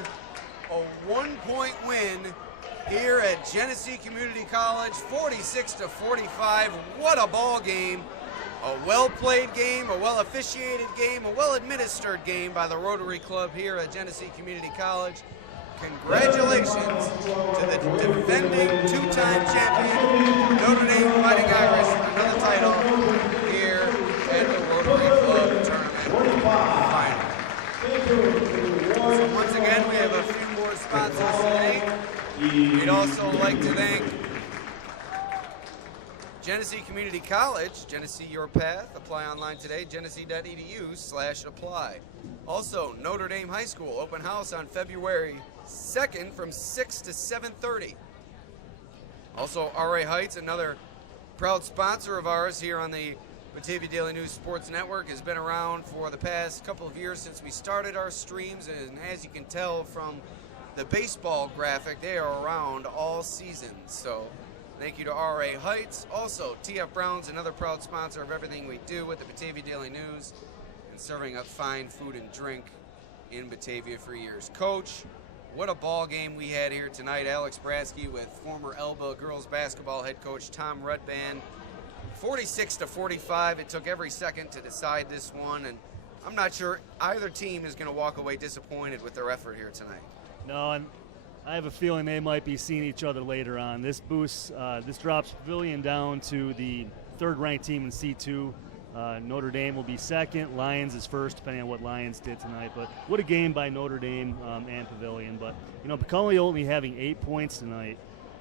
a 1-point win here at Genesee Community College, 46-45. What a ball game. A well-played game, a well-officiated game, a well-administered game by the Rotary Club here at Genesee Community College. Congratulations to the defending 2-time champion, Notre Dame Fighting Irish, for another title here at the Rotary Club Tournament Final. So once again, we have a few more sponsors today. We'd also like to thank Genesee Community College, Genesee Your Path. Apply online today, genesee.edu/apply. Also, Notre Dame High School, open house on February 2nd from 6 to 7:30. Also, RA Heights, another proud sponsor of ours here on the Batavia Daily News Sports Network, has been around for the past couple of years since we started our streams, and as you can tell from the baseball graphic, they are around all season. So Thank you to RA Heights. Also, TF Brown's another proud sponsor of everything we do with the Batavia Daily News and serving up fine food and drink in Batavia for years. Coach, what a ball game we had here tonight. Alex Brasky with former Elba girls basketball head coach Tom Redband. 46-45. It took every second to decide this one, and I'm not sure either team is going to walk away disappointed with their effort here tonight. No, and I have a feeling they might be seeing each other later on. This drops Pavilion down to the third-ranked team in C2. Notre Dame will be second. Lions is first, depending on what Lions did tonight. But what a game by Notre Dame and Pavilion. But, McCullough only having 8 points tonight,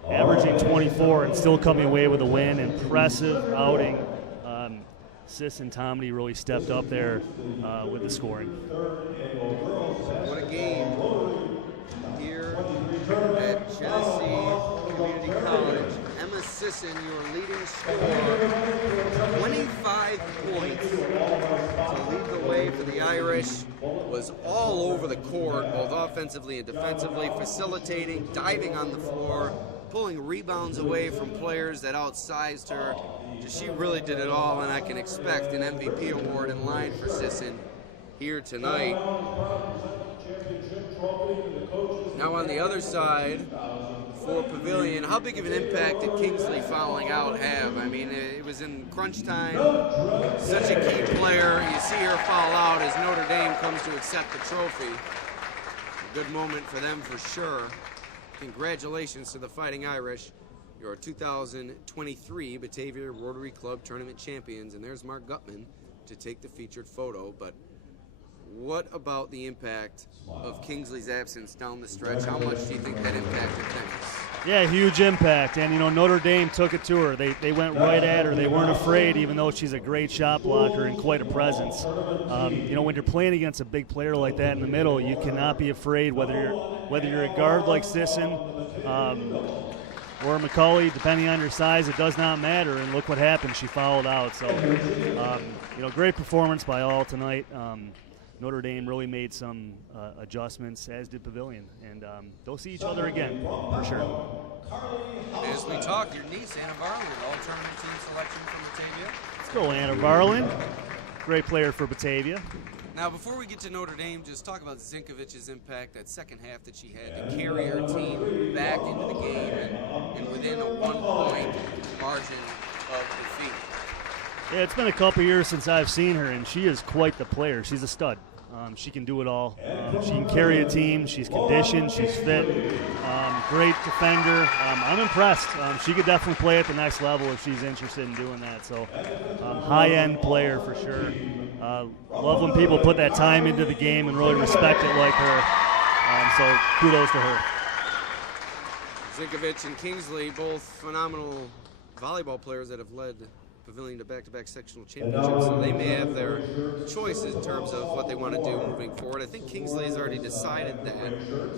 averaging 24 and still coming away with a win. Impressive outing. Sis and Tomedy really stepped up there with the scoring. What a game here at Genesee Community College. Emma Sisson, your leading scorer, 25 points to lead the way for the Irish, was all over the court, both offensively and defensively, facilitating, diving on the floor, pulling rebounds away from players that outsized her. She really did it all, and I can expect an MVP award in line for Sisson here tonight. Now on the other side, for Pavilion, how big of an impact did Kingsley fouling out have? I mean, it was in crunch time, such a key player. You see her foul out as Notre Dame comes to accept the trophy. A good moment for them for sure. Congratulations to the Fighting Irish, your 2023 Batavia Rotary Club Tournament champions. And there's Mark Gutman to take the featured photo. But what about the impact of Kingsley's absence down the stretch? How much do you think that impacted things? Yeah, huge impact. And, Notre Dame took it to her. They went right at her. They weren't afraid, even though she's a great shot blocker and quite a presence. When you're playing against a big player like that in the middle, you cannot be afraid whether you're a guard like Sisson or McCullough, depending on your size, it does not matter. And look what happened. She fouled out. So, great performance by all tonight. Notre Dame really made some adjustments, as did Pavilion, and they'll see each other again, for sure. As we talk, your niece, Anna Varlin, all-tournament team selection from Batavia. Let's go, Anna Varlin. Great player for Batavia. Now, before we get to Notre Dame, just talk about Zinkovich's impact, that second half that she had to carry her team back into the game and within a 1-point margin of defeat. Yeah, it's been a couple years since I've seen her, and she is quite the player. She's a stud. She can do it all. She can carry a team. She's conditioned. She's fit. Great defender. I'm impressed. She could definitely play at the next level if she's interested in doing that. So, high-end player for sure. Love when people put that time into the game and really respect it like her. So, kudos to her. Zinkovich and Kingsley, both phenomenal volleyball players that have led Pavilion to back-to-back sectional championships, so they may have their choices in terms of what they want to do moving forward. I think Kingsley has already decided that.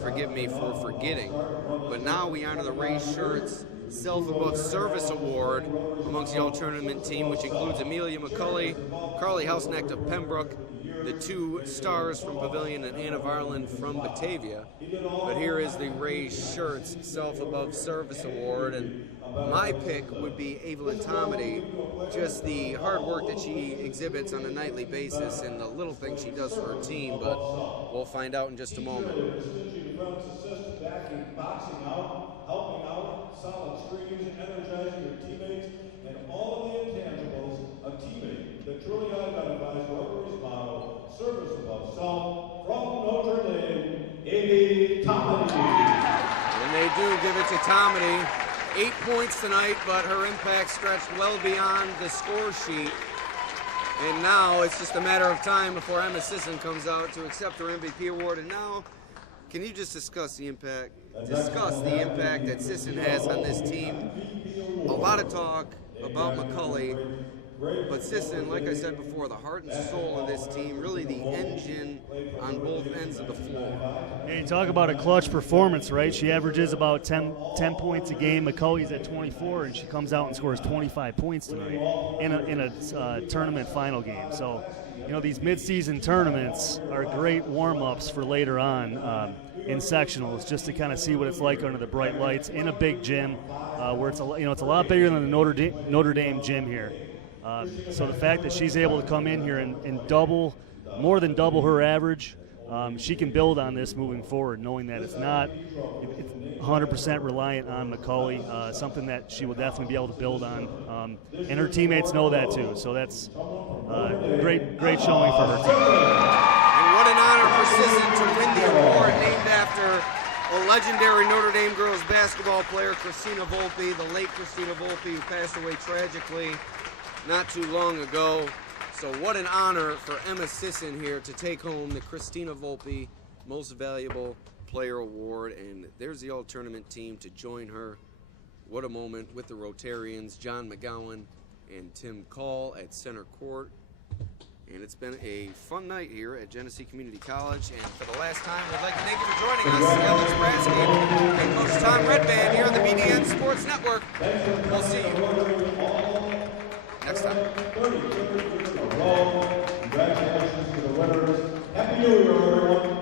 Forgive me for forgetting. But now we honor the Ray Shirts Self-Above Service Award amongst the all-tournament team, which includes Amelia McCullough, Carly Hausnecht of Pembroke, the two stars from Pavilion, and Anna Varlin from Batavia. But here is the Ray Shirts Self-Above Service Award, and my pick would be Evelyn Tomedy. Just the hard work that she exhibits on a nightly basis and the little things she does for her team, but we'll find out in just a moment. Boxing out, helping out, solid screens, energizing your teammates, and all of the intangibles of teammate that truly identifies Rotary's motto, service above self. From Notre Dame, Amy Tomedy. And they do give it to Tomedy. 8 points tonight, but her impact stretched well beyond the score sheet. And now it's just a matter of time before Emma Sisson comes out to accept her MVP award. And now, can you just discuss the impact that Sisson has on this team? A lot of talk about McCullough, but Sisson, like I said before, the heart and soul of this team, really the engine on both ends of the floor. Hey, talk about a clutch performance, right? She averages about 10 points a game. McCullough's at 24, and she comes out and scores 25 points tonight in a tournament final game. So, these mid-season tournaments are great warm-ups for later on in sectionals, just to kind of see what it's like under the bright lights in a big gym. where it's it's a lot bigger than the Notre Dame gym here. So the fact that she's able to come in here and more than double her average, she can build on this moving forward, knowing that it's 100% reliant on Macaulay, something that she will definitely be able to build on. And her teammates know that too, so that's great showing for her team. And what an honor for Sisson to win the award named after a legendary Notre Dame girls basketball player, Christina Volpe, the late Christina Volpe, who passed away tragically not too long ago. So what an honor for Emma Sisson here to take home the Christina Volpe Most Valuable Player Award. And there's the all-tournament team to join her. What a moment with the Rotarians, John McGowan and Tim Call at center court. And it's been a fun night here at Genesee Community College. And for the last time, we'd like to thank you for joining us, Alex Brasky and Coach Tom Redband here on the BDN Sports Network. We'll see you next time. Congratulations to the winners. Happy New Year, everyone.